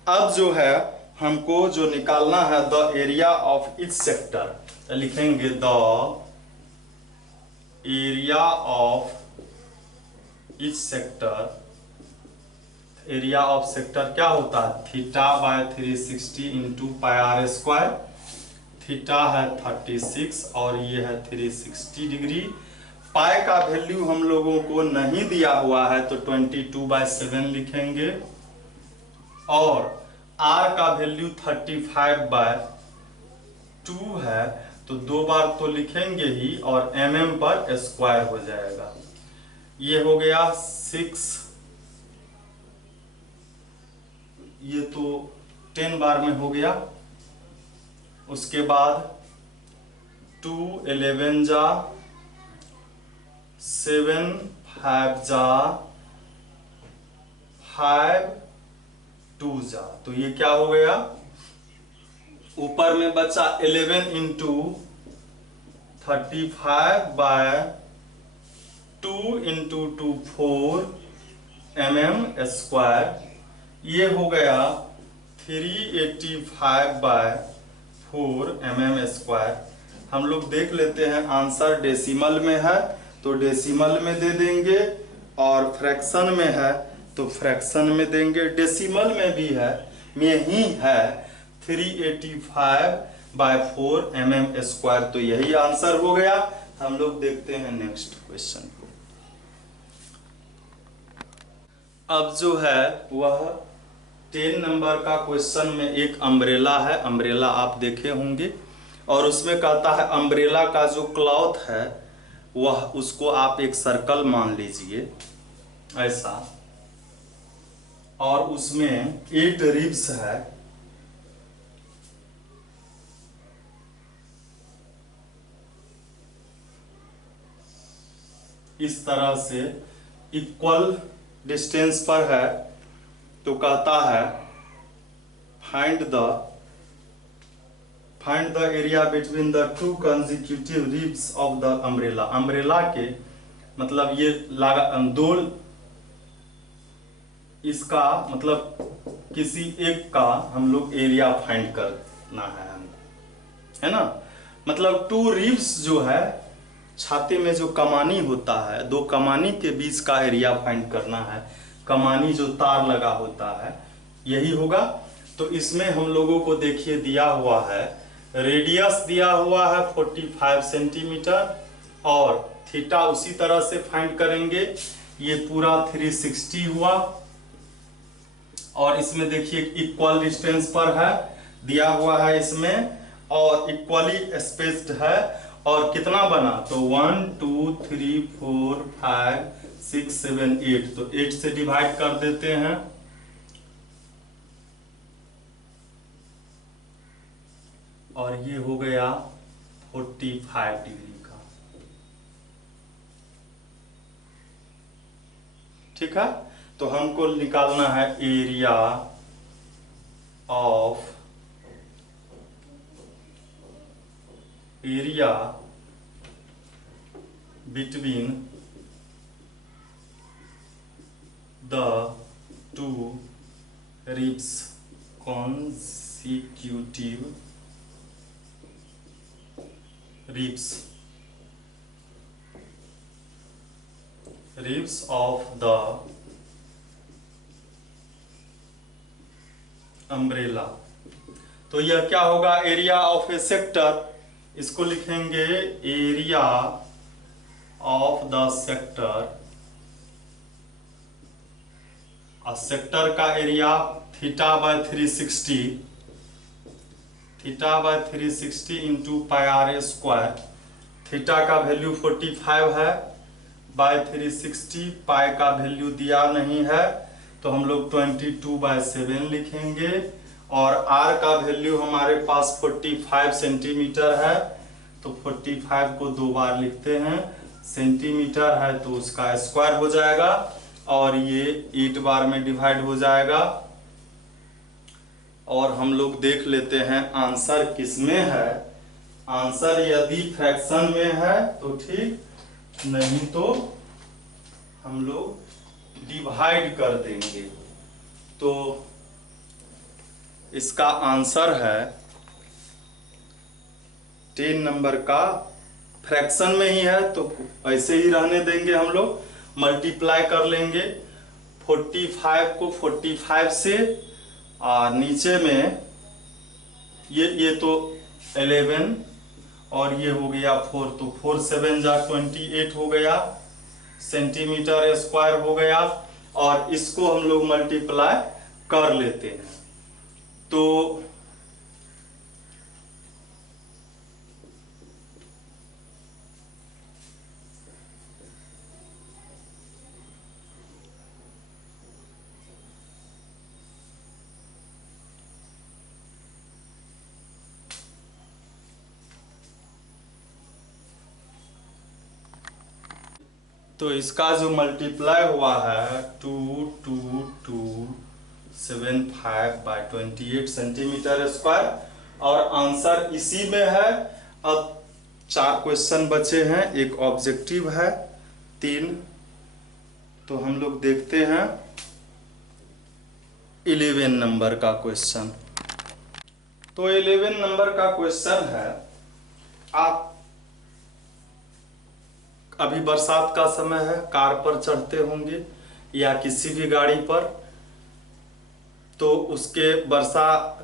अब जो है हमको जो निकालना है the area of each sector, तो लिखेंगे the area of each sector. Area of sector क्या होता है, θ/360 इंटू πr²। थीटा है 36 और ये है 360 डिग्री। पाई का वैल्यू हम लोगों को नहीं दिया हुआ है तो 22/7 लिखेंगे और r का वैल्यू 35/2 है तो 2 बार तो लिखेंगे ही और mm पर स्क्वायर हो जाएगा। ये हो गया 6, ये तो 10 बार में हो गया। उसके बाद 2 11 जा 7 5 जा 5 2 जा, तो ये क्या हो गया, ऊपर में बचा 11 इंटू 35/2 इंटू 2 4 mm²। ये हो गया 385/4 4 mm²। हम लोग देख लेते हैं आंसर डेसिमल में है तो डेसिमल में दे देंगे, और फ्रैक्शन में है तो फ्रैक्शन में देंगे। डेसिमल में भी है, में ही है 385/4 mm², तो यही आंसर हो गया। हम लोग देखते हैं नेक्स्ट क्वेश्चन को। अब जो है वह 10 नंबर का क्वेश्चन में एक अम्ब्रेला है, अम्ब्रेला आप देखे होंगे, और उसमें कहता है अम्ब्रेला का जो क्लॉथ है वह, उसको आप एक सर्कल मान लीजिए ऐसा, और उसमें 8 रिब्स है। इस तरह से इक्वल डिस्टेंस पर है, तो कहता है find the area between the 2 consecutive ribs of the umbrella. Umbrella के मतलब ये दो, इसका मतलब किसी एक का हम लोग एरिया फाइंड करना है हमको, है ना। मतलब 2 रिब्स जो है, छाते में जो कमानी होता है, 2 कमानी के बीच का एरिया फाइंड करना है। कमानी जो तार लगा होता है यही होगा। तो इसमें हम लोगों को देखिए दिया हुआ है, रेडियस दिया हुआ है 45 सेंटीमीटर, और थीटा उसी तरह से फाइंड करेंगे। ये पूरा 360 हुआ, और इसमें देखिए इक्वल डिस्टेंस पर है दिया हुआ है इसमें, और इक्वली स्पेस्ड है। और कितना बना, तो 1 2 3 4 5 6 7 8, तो 8 से डिवाइड कर देते हैं। और ये हो गया 45 डिग्री का। ठीक है, तो हमको निकालना है area between the 2 ribs consecutive ribs of the umbrella. तो यह क्या होगा, एरिया ऑफ ए सेक्टर। इसको लिखेंगे area of the sector. Sector का एरिया θ/360, θ/360 इंटू πr²। थीटा का वैल्यू 45 है, बाय 360, पाई का वैल्यू दिया नहीं है तो हम लोग 22/7 लिखेंगे, और r का वैल्यू हमारे पास 45 सेंटीमीटर है, तो 45 को 2 बार लिखते हैं। सेंटीमीटर है तो उसका स्क्वायर हो जाएगा, और ये 8 बार में डिवाइड हो जाएगा। और हम लोग देख लेते हैं आंसर किस में है। आंसर यदि फ्रैक्शन में है तो ठीक, नहीं तो हम लोग डिवाइड कर देंगे। तो इसका आंसर है 10 नंबर का फ्रैक्शन में ही है, तो ऐसे ही रहने देंगे। हम लोग मल्टीप्लाई कर लेंगे 45 को 45 से, और नीचे में ये तो 11, और ये हो गया 4, तो 4 7 जा 28 हो गया, सेंटीमीटर स्क्वायर हो गया। और इसको हम लोग मल्टीप्लाई कर लेते हैं, तो तो इसका जो मल्टीप्लाई हुआ है 2275/28 सेंटीमीटर स्क्वायर, और आंसर इसी में है। अब 4 क्वेश्चन बचे हैं, एक ऑब्जेक्टिव है 3, तो हम लोग देखते हैं 11 नंबर का क्वेश्चन। तो 11 नंबर का क्वेश्चन है, आप अभी बरसात का समय है, कार पर चढ़ते होंगे या किसी भी गाड़ी पर, तो उसके वर्षा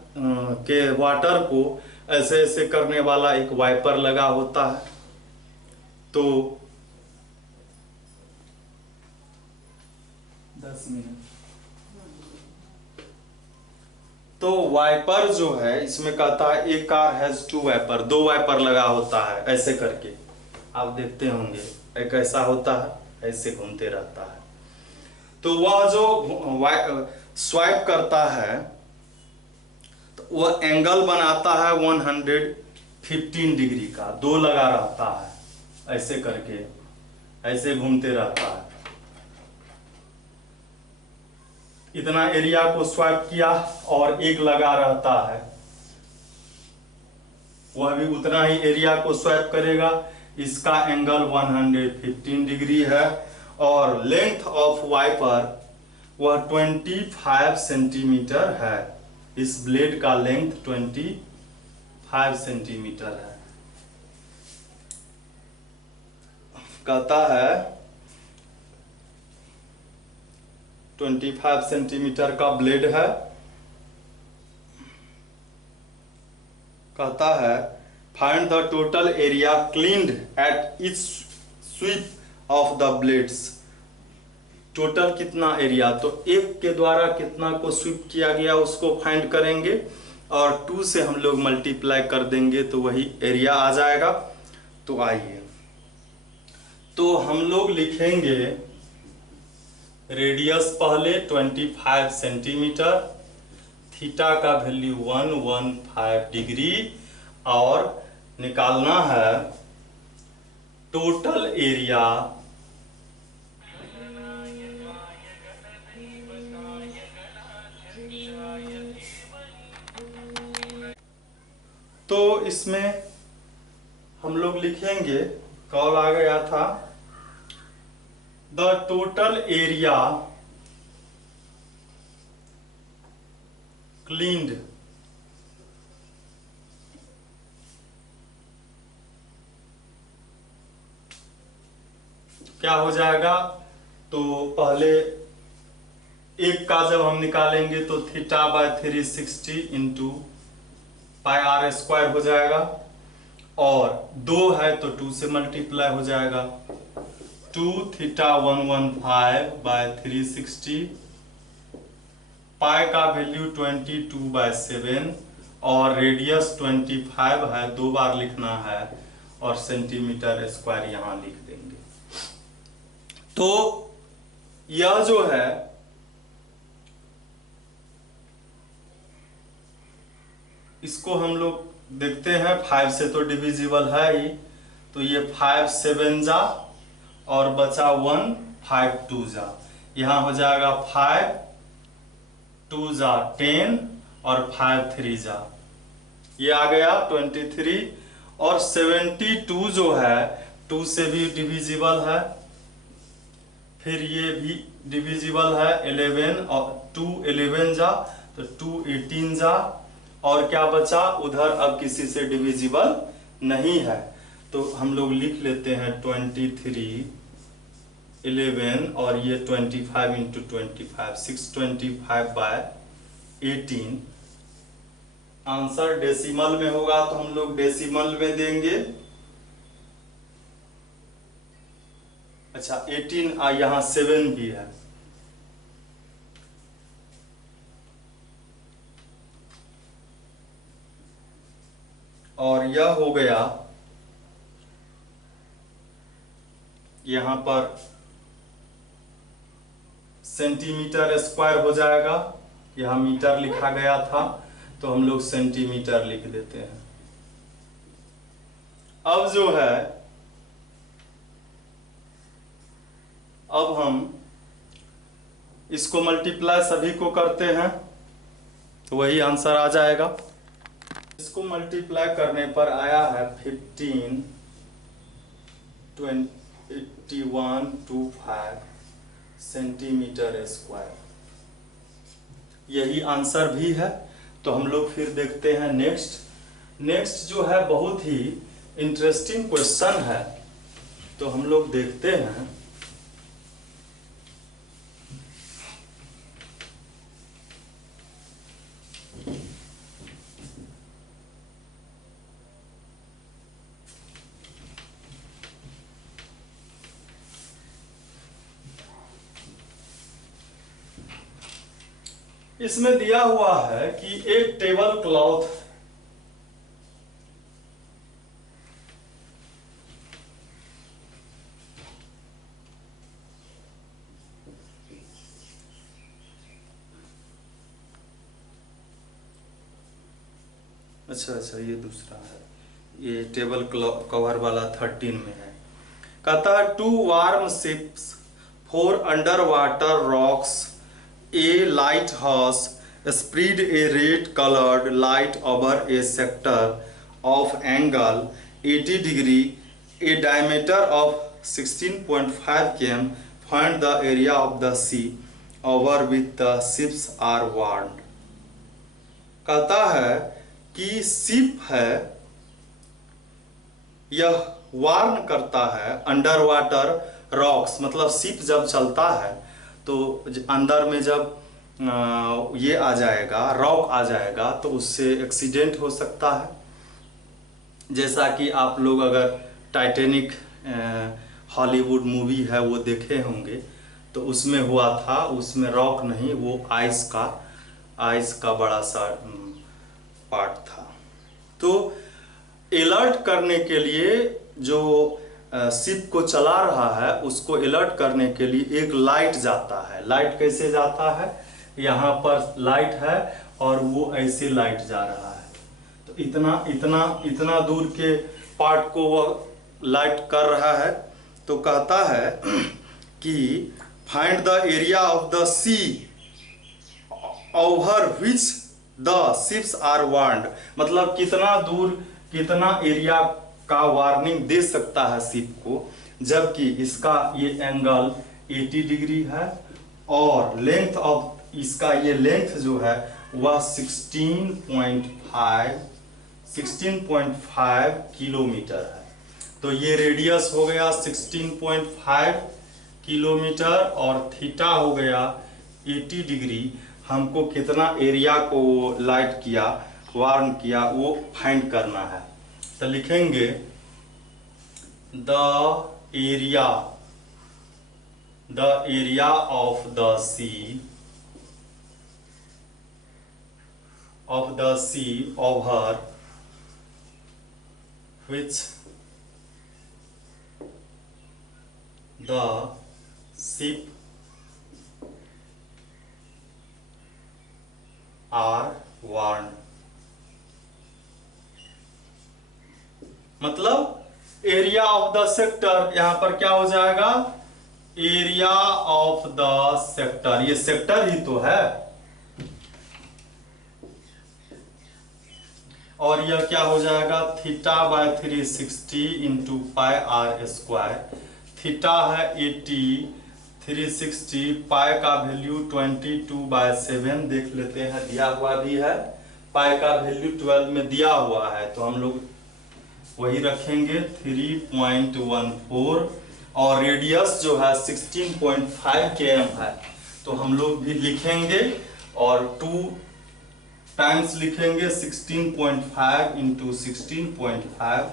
के वाटर को ऐसे ऐसे करने वाला एक वाइपर लगा होता है। तो 10 मिनट। तो वाइपर जो है इसमें कहता है एक कार हैज 2 वाइपर, 2 वाइपर लगा होता है ऐसे करके, आप देखते होंगे एक ऐसा होता है, ऐसे घूमते रहता है। तो वह जो स्वाइप करता है तो वह एंगल बनाता है 115 डिग्री का, 2 लगा रहता है ऐसे करके, ऐसे घूमते रहता है। इतना एरिया को स्वाइप किया और एक लगा रहता है, वह भी उतना ही एरिया को स्वाइप करेगा। इसका एंगल 115 डिग्री है और लेंथ ऑफ वाइपर वह 25 सेंटीमीटर है। इस ब्लेड का लेंथ 25 सेंटीमीटर है। कहता है 25 सेंटीमीटर का ब्लेड है। कहता है find the total area cleaned at each sweep of the blades. Total कितना एरिया, तो एक के द्वारा कितना को स्वीप किया गया उसको फाइंड करेंगे और 2 से हम लोग मल्टीप्लाई कर देंगे तो वही एरिया आ जाएगा। तो आइए, तो हम लोग लिखेंगे रेडियस पहले 25 सेंटीमीटर, थीटा का वैल्यू 115 डिग्री और निकालना है टोटल एरिया तो इसमें हम लोग लिखेंगे, कॉल आ गया था, द टोटल एरिया क्लीन्ड क्या हो जाएगा। तो पहले एक का जब हम निकालेंगे तो theta by 360 into pi R square हो जाएगा और 2 है तो 2 से मल्टीप्लाई हो जाएगा। 2 थीटा 115 बाय 360, पाई का वैल्यू 22/7 और रेडियस 25 है, 2 बार लिखना है और सेंटीमीटर स्क्वायर यहां लिख देंगे। तो यह जो है इसको हम लोग देखते हैं 5 से तो डिविजिबल है ही, तो ये 5 7 जा और बचा 1 5 2 जा, यहां हो जाएगा 5 2 जा 10 और 5 3 जा, ये आ गया 23 और 72 जो है 2 से भी डिविजिबल है, फिर ये भी डिविजिबल है 11 और 2 11 जा तो 2 18 जा और क्या बचा उधर अब किसी से डिविजिबल नहीं है तो हम लोग लिख लेते हैं 23 11 और ये 25 इंटू 25 625/18। आंसर डेसिमल में होगा तो हम लोग डेसिमल में देंगे। अच्छा 18 यहां 7 भी है, और यह हो गया यहां पर सेंटीमीटर स्क्वायर हो जाएगा, यहां मीटर लिखा गया था तो हम लोग सेंटीमीटर लिख देते हैं। अब जो है अब हम इसको मल्टीप्लाई सभी को करते हैं तो वही आंसर आ जाएगा। इसको मल्टीप्लाई करने पर आया है 15.8125 सेंटीमीटर स्क्वायर, यही आंसर भी है। तो हम लोग फिर देखते हैं नेक्स्ट जो है बहुत ही इंटरेस्टिंग क्वेश्चन है, तो हम लोग देखते हैं। इसमें दिया हुआ है कि एक टेबल क्लॉथ अच्छा ये दूसरा है, ये टेबल कवर वाला 13 में है। कहता है 2 warm ships 4 under water rocks, A light house spread a red colored light over a sector of angle 80 degree, a diameter of 16.5 km. Find the area of the sea over which the ships are warmed. कहता है कि ship है, यह warn करता है under water rocks, मतलब ship जब चलता है तो अंदर में जब ये आ जाएगा, रॉक आ जाएगा, तो उससे एक्सीडेंट हो सकता है। जैसा कि आप लोग अगर टाइटैनिक हॉलीवुड मूवी है वो देखे होंगे, तो उसमें हुआ था, उसमें रॉक नहीं, वो आइस का बड़ा सा पार्ट था। तो अलर्ट करने के लिए जो शिप को चला रहा है उसको अलर्ट करने के लिए एक लाइट जाता है। लाइट कैसे जाता है, यहाँ पर लाइट है और वो ऐसे लाइट जा रहा है, तो इतना दूर के पार्ट को वो लाइट कर रहा है। तो कहता है कि find the area of the sea over which the ships are warned, मतलब कितना दूर, कितना एरिया का वार्निंग दे सकता है शिप को, जबकि इसका ये एंगल 80 डिग्री है और लेंथ ऑफ इसका ये लेंथ जो है वह 16.5 किलोमीटर है। तो ये रेडियस हो गया 16.5 किलोमीटर और थीटा हो गया 80 डिग्री। हमको कितना एरिया को लाइट किया, वार्न किया, वो फाइंड करना है। तो लिखेंगे the area of the sea over which the ship are warned, मतलब एरिया ऑफ द सेक्टर, यहां पर क्या हो जाएगा, एरिया ऑफ द सेक्टर, ये सेक्टर ही तो है, और यह क्या हो जाएगा, theta by 360 into pi R square. Theta है 80, 360, पाई का वैल्यू 22/7 देख लेते हैं, दिया हुआ भी है, पाई का वैल्यू 12 में दिया हुआ है, तो हम लोग वही रखेंगे 3.14, और रेडियस जो है 16.5 km है, तो हम लोग भी लिखेंगे और 2 टाइम्स लिखेंगे 16.5 इंटू 16.5,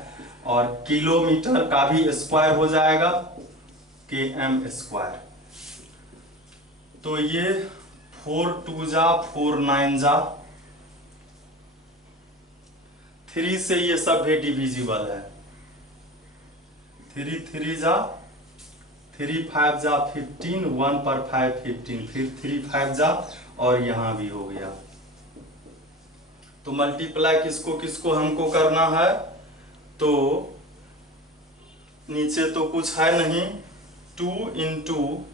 और किलोमीटर का भी स्क्वायर हो जाएगा km स्क्वायर। तो ये 4 2 जा 4 9 जा 3 से ये सब भी डिविजिबल है, 3 3 जा 3 5 जा 15, 1 पर 5 15, फिर 3 5 जा, और यहां भी हो गया। तो मल्टीप्लाई किसको किसको हमको करना है, तो नीचे तो कुछ है नहीं, 2 इंटू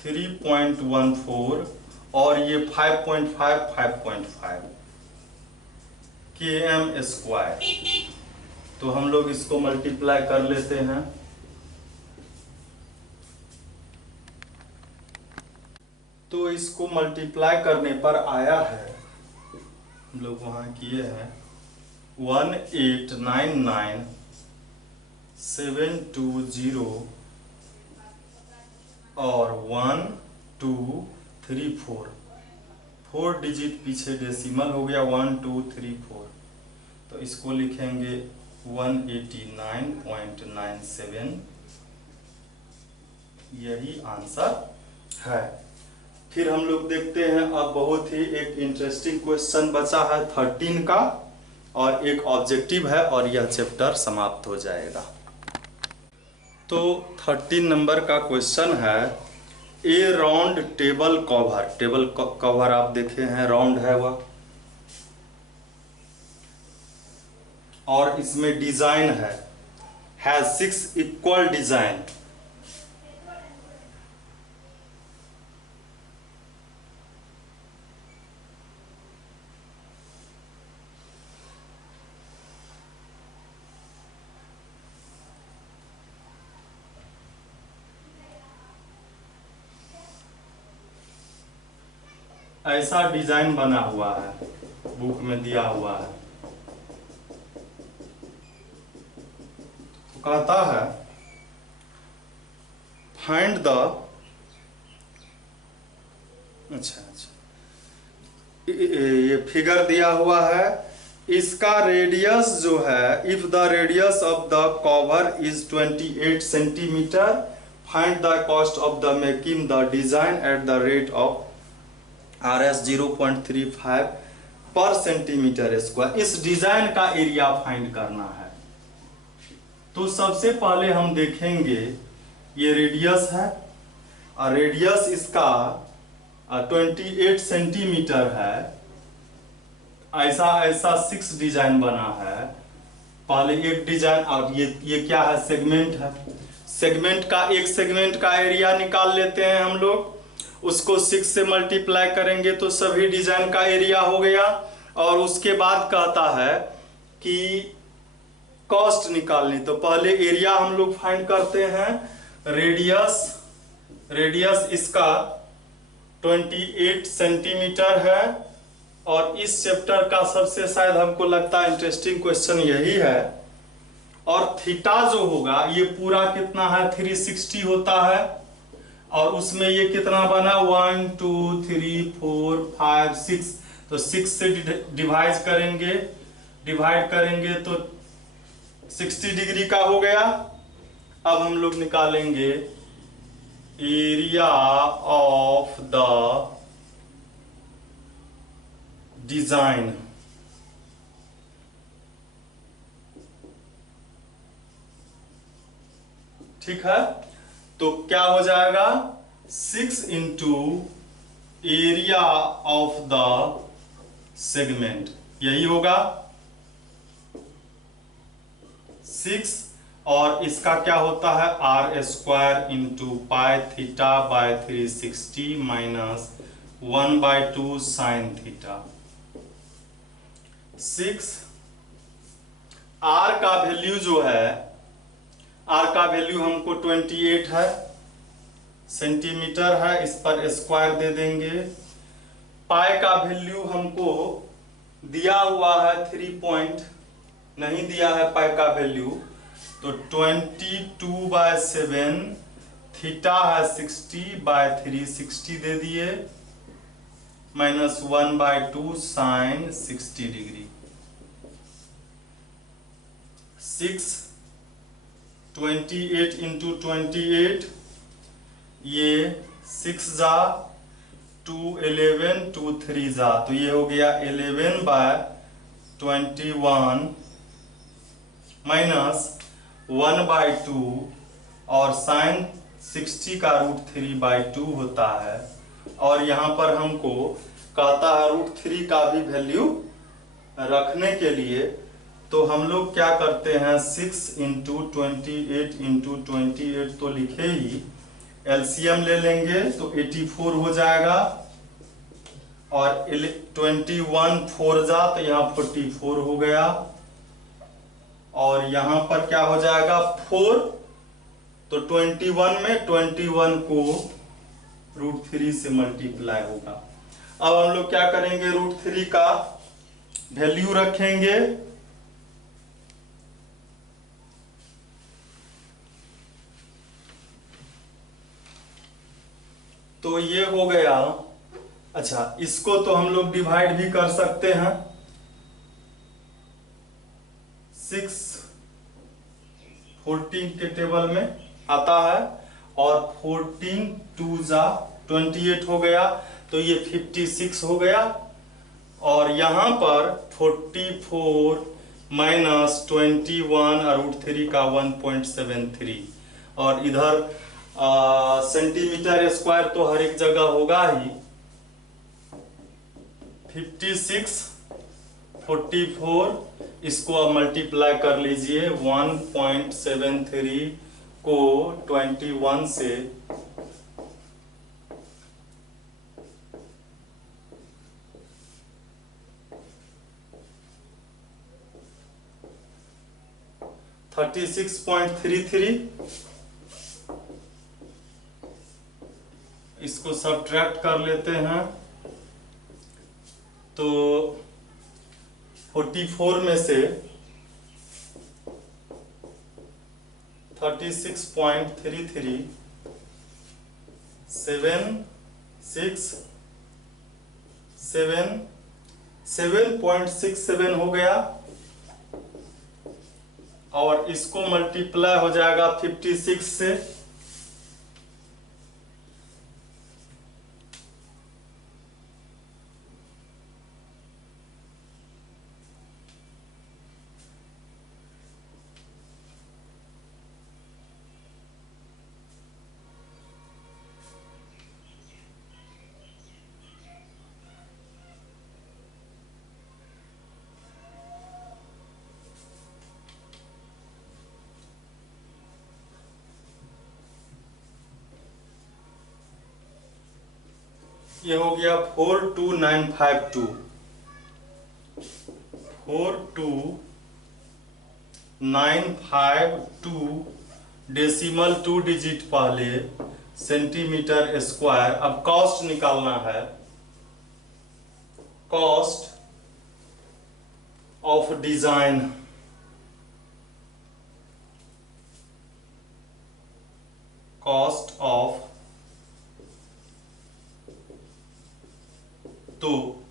3.14 और ये 5.5 km स्क्वायर। तो हम लोग इसको मल्टीप्लाई कर लेते हैं। तो इसको मल्टीप्लाई करने पर आया है हम लोग वहाँ किए हैं 1899720 और 1234, 4 डिजिट पीछे डेसिमल हो गया 1234, तो इसको लिखेंगे 189.97, यही आंसर है। फिर हम लोग देखते हैं अब बहुत ही एक इंटरेस्टिंग क्वेश्चन बचा है 13 का, और एक ऑब्जेक्टिव है और यह चैप्टर समाप्त हो जाएगा। तो 13 नंबर का क्वेश्चन है, a round table cover, table cover आप देखे हैं राउंड है वह, और इसमें डिजाइन है 6 इक्वल डिजाइन। ऐसा डिजाइन बना हुआ है, बुक में दिया हुआ है। तो कहता है फाइंड द, अच्छा ये फिगर दिया हुआ है, इसका रेडियस जो है, if the radius of the cover is 28 centimetre, find the cost of the making the design at the rate of RS 0.35 पर सेंटीमीटर स्क्वायर। इस डिजाइन का एरिया फाइंड करना है। तो सबसे पहले हम देखेंगे ये रेडियस है, और रेडियस इसका 28 सेंटीमीटर है। ऐसा 6 डिजाइन बना है। पहले एक डिजाइन, और ये क्या है, सेगमेंट है। सेगमेंट का, एक सेगमेंट का एरिया निकाल लेते हैं हम लोग, उसको 6 से मल्टीप्लाई करेंगे तो सभी डिजाइन का एरिया हो गया। और उसके बाद कहता है कि कॉस्ट निकालनी, तो पहले एरिया हम लोग फाइंड करते हैं। रेडियस इसका 28 सेंटीमीटर है, और इस चैप्टर का सबसे शायद हमको लगता है इंटरेस्टिंग क्वेश्चन यही है। और थीटा जो होगा ये पूरा कितना है, 360 होता है, और उसमें ये कितना बना, 1 2 3 4 5 6, तो 6 से डिवाइड करेंगे तो 60 डिग्री का हो गया। अब हम लोग निकालेंगे एरिया ऑफ द डिजाइन। ठीक है, तो क्या हो जाएगा, 6 into area of the segment, यही होगा 6, और इसका क्या होता है, R square into pi theta by 360 minus 1/2 sine theta. 6 R का वैल्यू जो है, R का वैल्यू हमको 28 है, सेंटीमीटर है, इस पर स्क्वायर दे देंगे। पाई का वैल्यू हमको दिया हुआ है 3 पॉइंट, नहीं दिया है पाई का वैल्यू, तो 22/7, थीटा है 60/360 दे दिए, माइनस 1/2 साइन 60 डिग्री। 6 28 इंटू 28, ये 6 जा 2 11 2 3 जा, तो ये हो गया 11/21 माइनस 1/2, और साइन 60 का √3/2 होता है। और यहाँ पर हमको कहता है √3 का भी वैल्यू रखने के लिए, तो हम लोग क्या करते हैं, 6 इंटू 28 इंटू 28 तो लिखे ही, एलसीएम ले लेंगे तो 84 हो जाएगा, और 21 4 जा तो यहाँ 44 हो गया, और यहाँ पर क्या हो जाएगा 4, तो 21 में 21 को √3 से मल्टीप्लाई होगा। अब हम लोग क्या करेंगे, √3 का वैल्यू रखेंगे तो ये हो गया। अच्छा, इसको तो हम लोग डिवाइड भी कर सकते हैं। 6 14 के टेबल में आता है और 14 2 जा 28 हो गया, तो ये 56 हो गया। और यहां पर 44 माइनस 21√3 का 1.73, और इधर सेंटीमीटर स्क्वायर तो हर एक जगह होगा ही। 56 44, इसको अब मल्टीप्लाई कर लीजिए। 1.73 को 21 से 36.33, इसको सब्ट्रैक्ट कर लेते हैं तो 44 में से 36.33 7.67 हो गया, और इसको मल्टीप्लाई हो जाएगा 56 से। ये हो गया 42952। 42952 डेसिमल 2 डिजिट पहले सेंटीमीटर स्क्वायर। अब कॉस्ट निकालना है। Cost of design, cost of, तो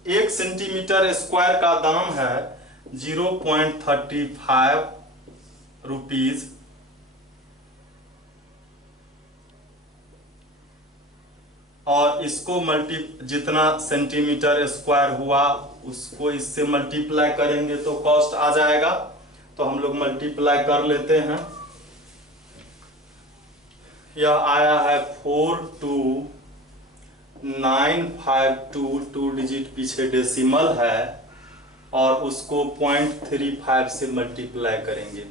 1 सेंटीमीटर स्क्वायर का दाम है 0.35 रुपीज, और इसको जितना सेंटीमीटर स्क्वायर हुआ उसको इससे मल्टीप्लाई करेंगे तो कॉस्ट आ जाएगा। तो हम लोग मल्टीप्लाई कर लेते हैं। यह आया है 42952, 2 डिजिट पीछे डेसिमल है, और उसको 0.35 से मल्टीप्लाई करेंगे।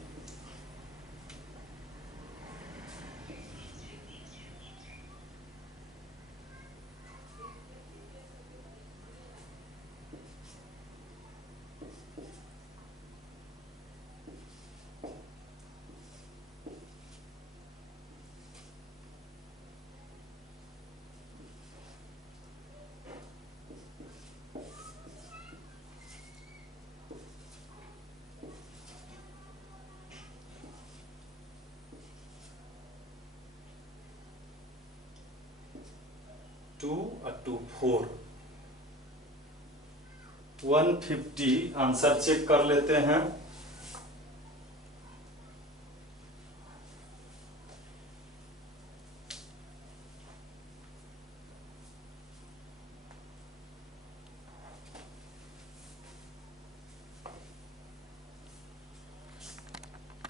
टू 4 150। आंसर चेक कर लेते हैं।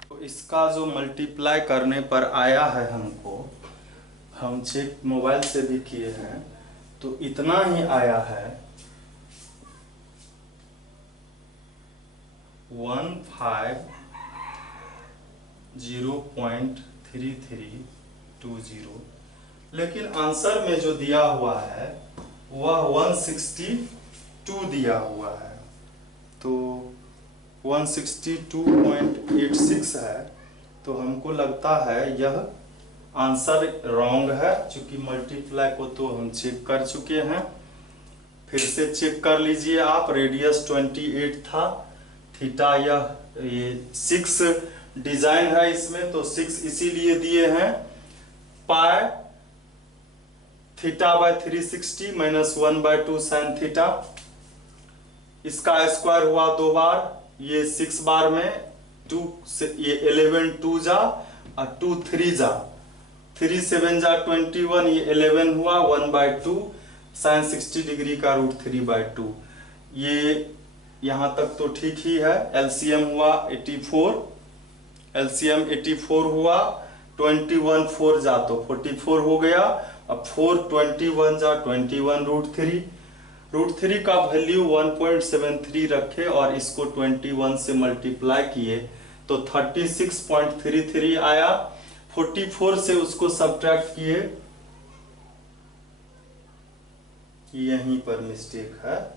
तो इसका जो मल्टीप्लाई करने पर आया है हमको, हम चेक मोबाइल से भी किए हैं, तो इतना ही आया है 15.3320, लेकिन आंसर में जो दिया हुआ है वह 162 दिया हुआ है, तो 162.86 है। तो हमको लगता है यह आंसर रॉन्ग है, क्योंकि मल्टीप्लाई को तो हम चेक कर चुके हैं। फिर से चेक कर लीजिए आप, रेडियस 28 था, थीटा ये 6 डिजाइन है इसमें, तो 6 इसीलिए दिए हैं, pi theta by 360 minus 1/2 sine theta, इसका स्क्वायर हुआ 2 बार, ये 6 बार में 2 से ये 11 2 जा और 2 3 जा, 3 7 जा 21, ये 11 हुआ 1/2 साइन 60 डिग्री का √3/2। ये यहाँ तक तो ठीक ही है। एलसीएम हुआ 84, एलसीएम 84 हुआ, 21 4 जा तो 44 हो गया, अब 4 21 जा 21 √3 का वैल्यू 1.73 रखे और इसको 21 से मल्टीप्लाई किए तो 36.33 आया। 44 से उसको सब्ट्रैक्ट किए, यहीं पर मिस्टेक है,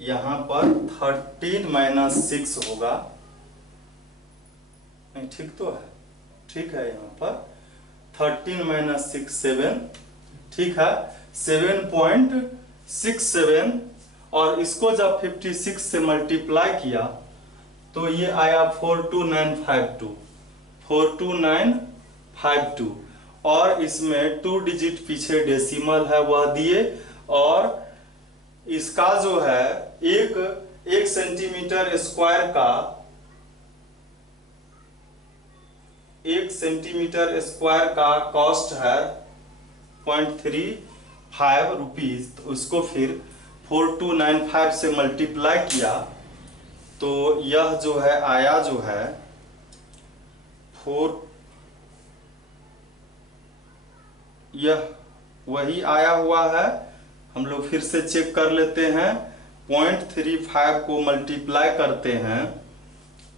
यहां पर 13 - 6 होगा, नहीं ठीक तो है, ठीक है, यहां पर 13 - 6 7, ठीक है 7.67, और इसको जब 56 से मल्टीप्लाई किया तो ये आया 42952, और इसमें 2 डिजिट पीछे डेसिमल है वह दिए, और इसका जो है एक सेंटीमीटर स्क्वायर का 1 सेंटीमीटर स्क्वायर का कॉस्ट है 0.35 रुपीज, तो उसको फिर 4295 से मल्टीप्लाई किया तो यह जो है आया जो है 4, यह वही आया हुआ है। हम लोग फिर से चेक कर लेते हैं, 0.35 को मल्टीप्लाई करते हैं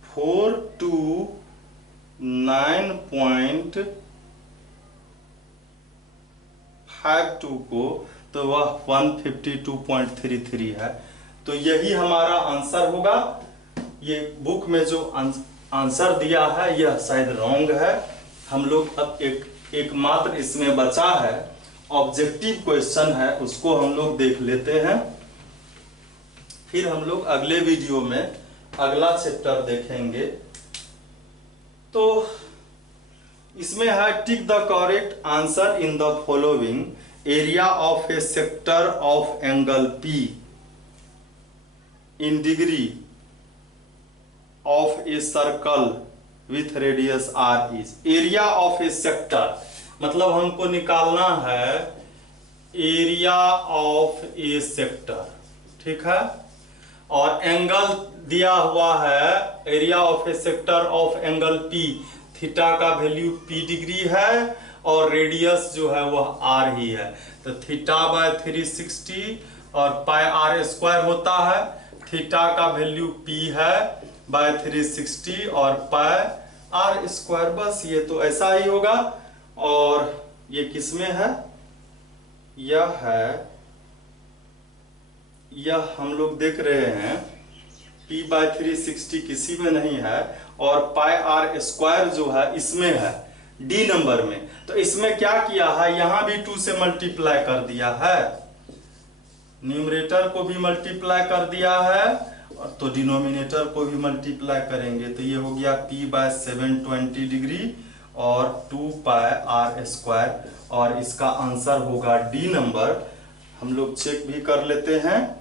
429.52 को, तो वह 152.33 है। तो यही हमारा आंसर होगा। ये बुक में जो आंसर दिया है यह शायद रॉन्ग है। हम लोग अब एक मात्र इसमें बचा है, ऑब्जेक्टिव क्वेश्चन है, उसको हम लोग देख लेते हैं, फिर हम लोग अगले वीडियो में अगला चैप्टर देखेंगे। तो इसमें है tick the correct answer in the following, area of a sector of angle P in degree of a circle with radius R is. Area of a sector मतलब हमको निकालना है एरिया ऑफ ए सेक्टर, ठीक है, और angle दिया हुआ है area of a sector of angle P, theta का वैल्यू P डिग्री है और रेडियस जो है वह R ही है, तो थीटा बाय 360 और पाई R स्क्वायर होता है, थीटा का वैल्यू P है बाय 360 और पाई R स्क्वायर, बस ये तो ऐसा ही होगा। और ये किस में है, यह है, यह हम लोग देख रहे हैं P बाय 360 किसी में नहीं है, और पाई R स्क्वायर जो है इसमें है D नंबर में, तो इसमें क्या किया है, यहां भी 2 से मल्टीप्लाई कर दिया है, न्यूमरेटर को भी मल्टीप्लाई कर दिया है और तो डिनोमिनेटर को भी मल्टीप्लाई करेंगे, तो ये हो गया P बाय 720 डिग्री और 2 पाई R स्क्वायर, और इसका आंसर होगा D नंबर। हम लोग चेक भी कर लेते हैं,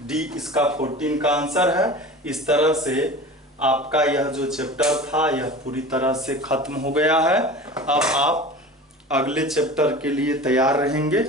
D इसका 14 का आंसर है। इस तरह से आपका यह जो चैप्टर था यह पूरी तरह से खत्म हो गया है। अब आप अगले चैप्टर के लिए तैयार रहेंगे।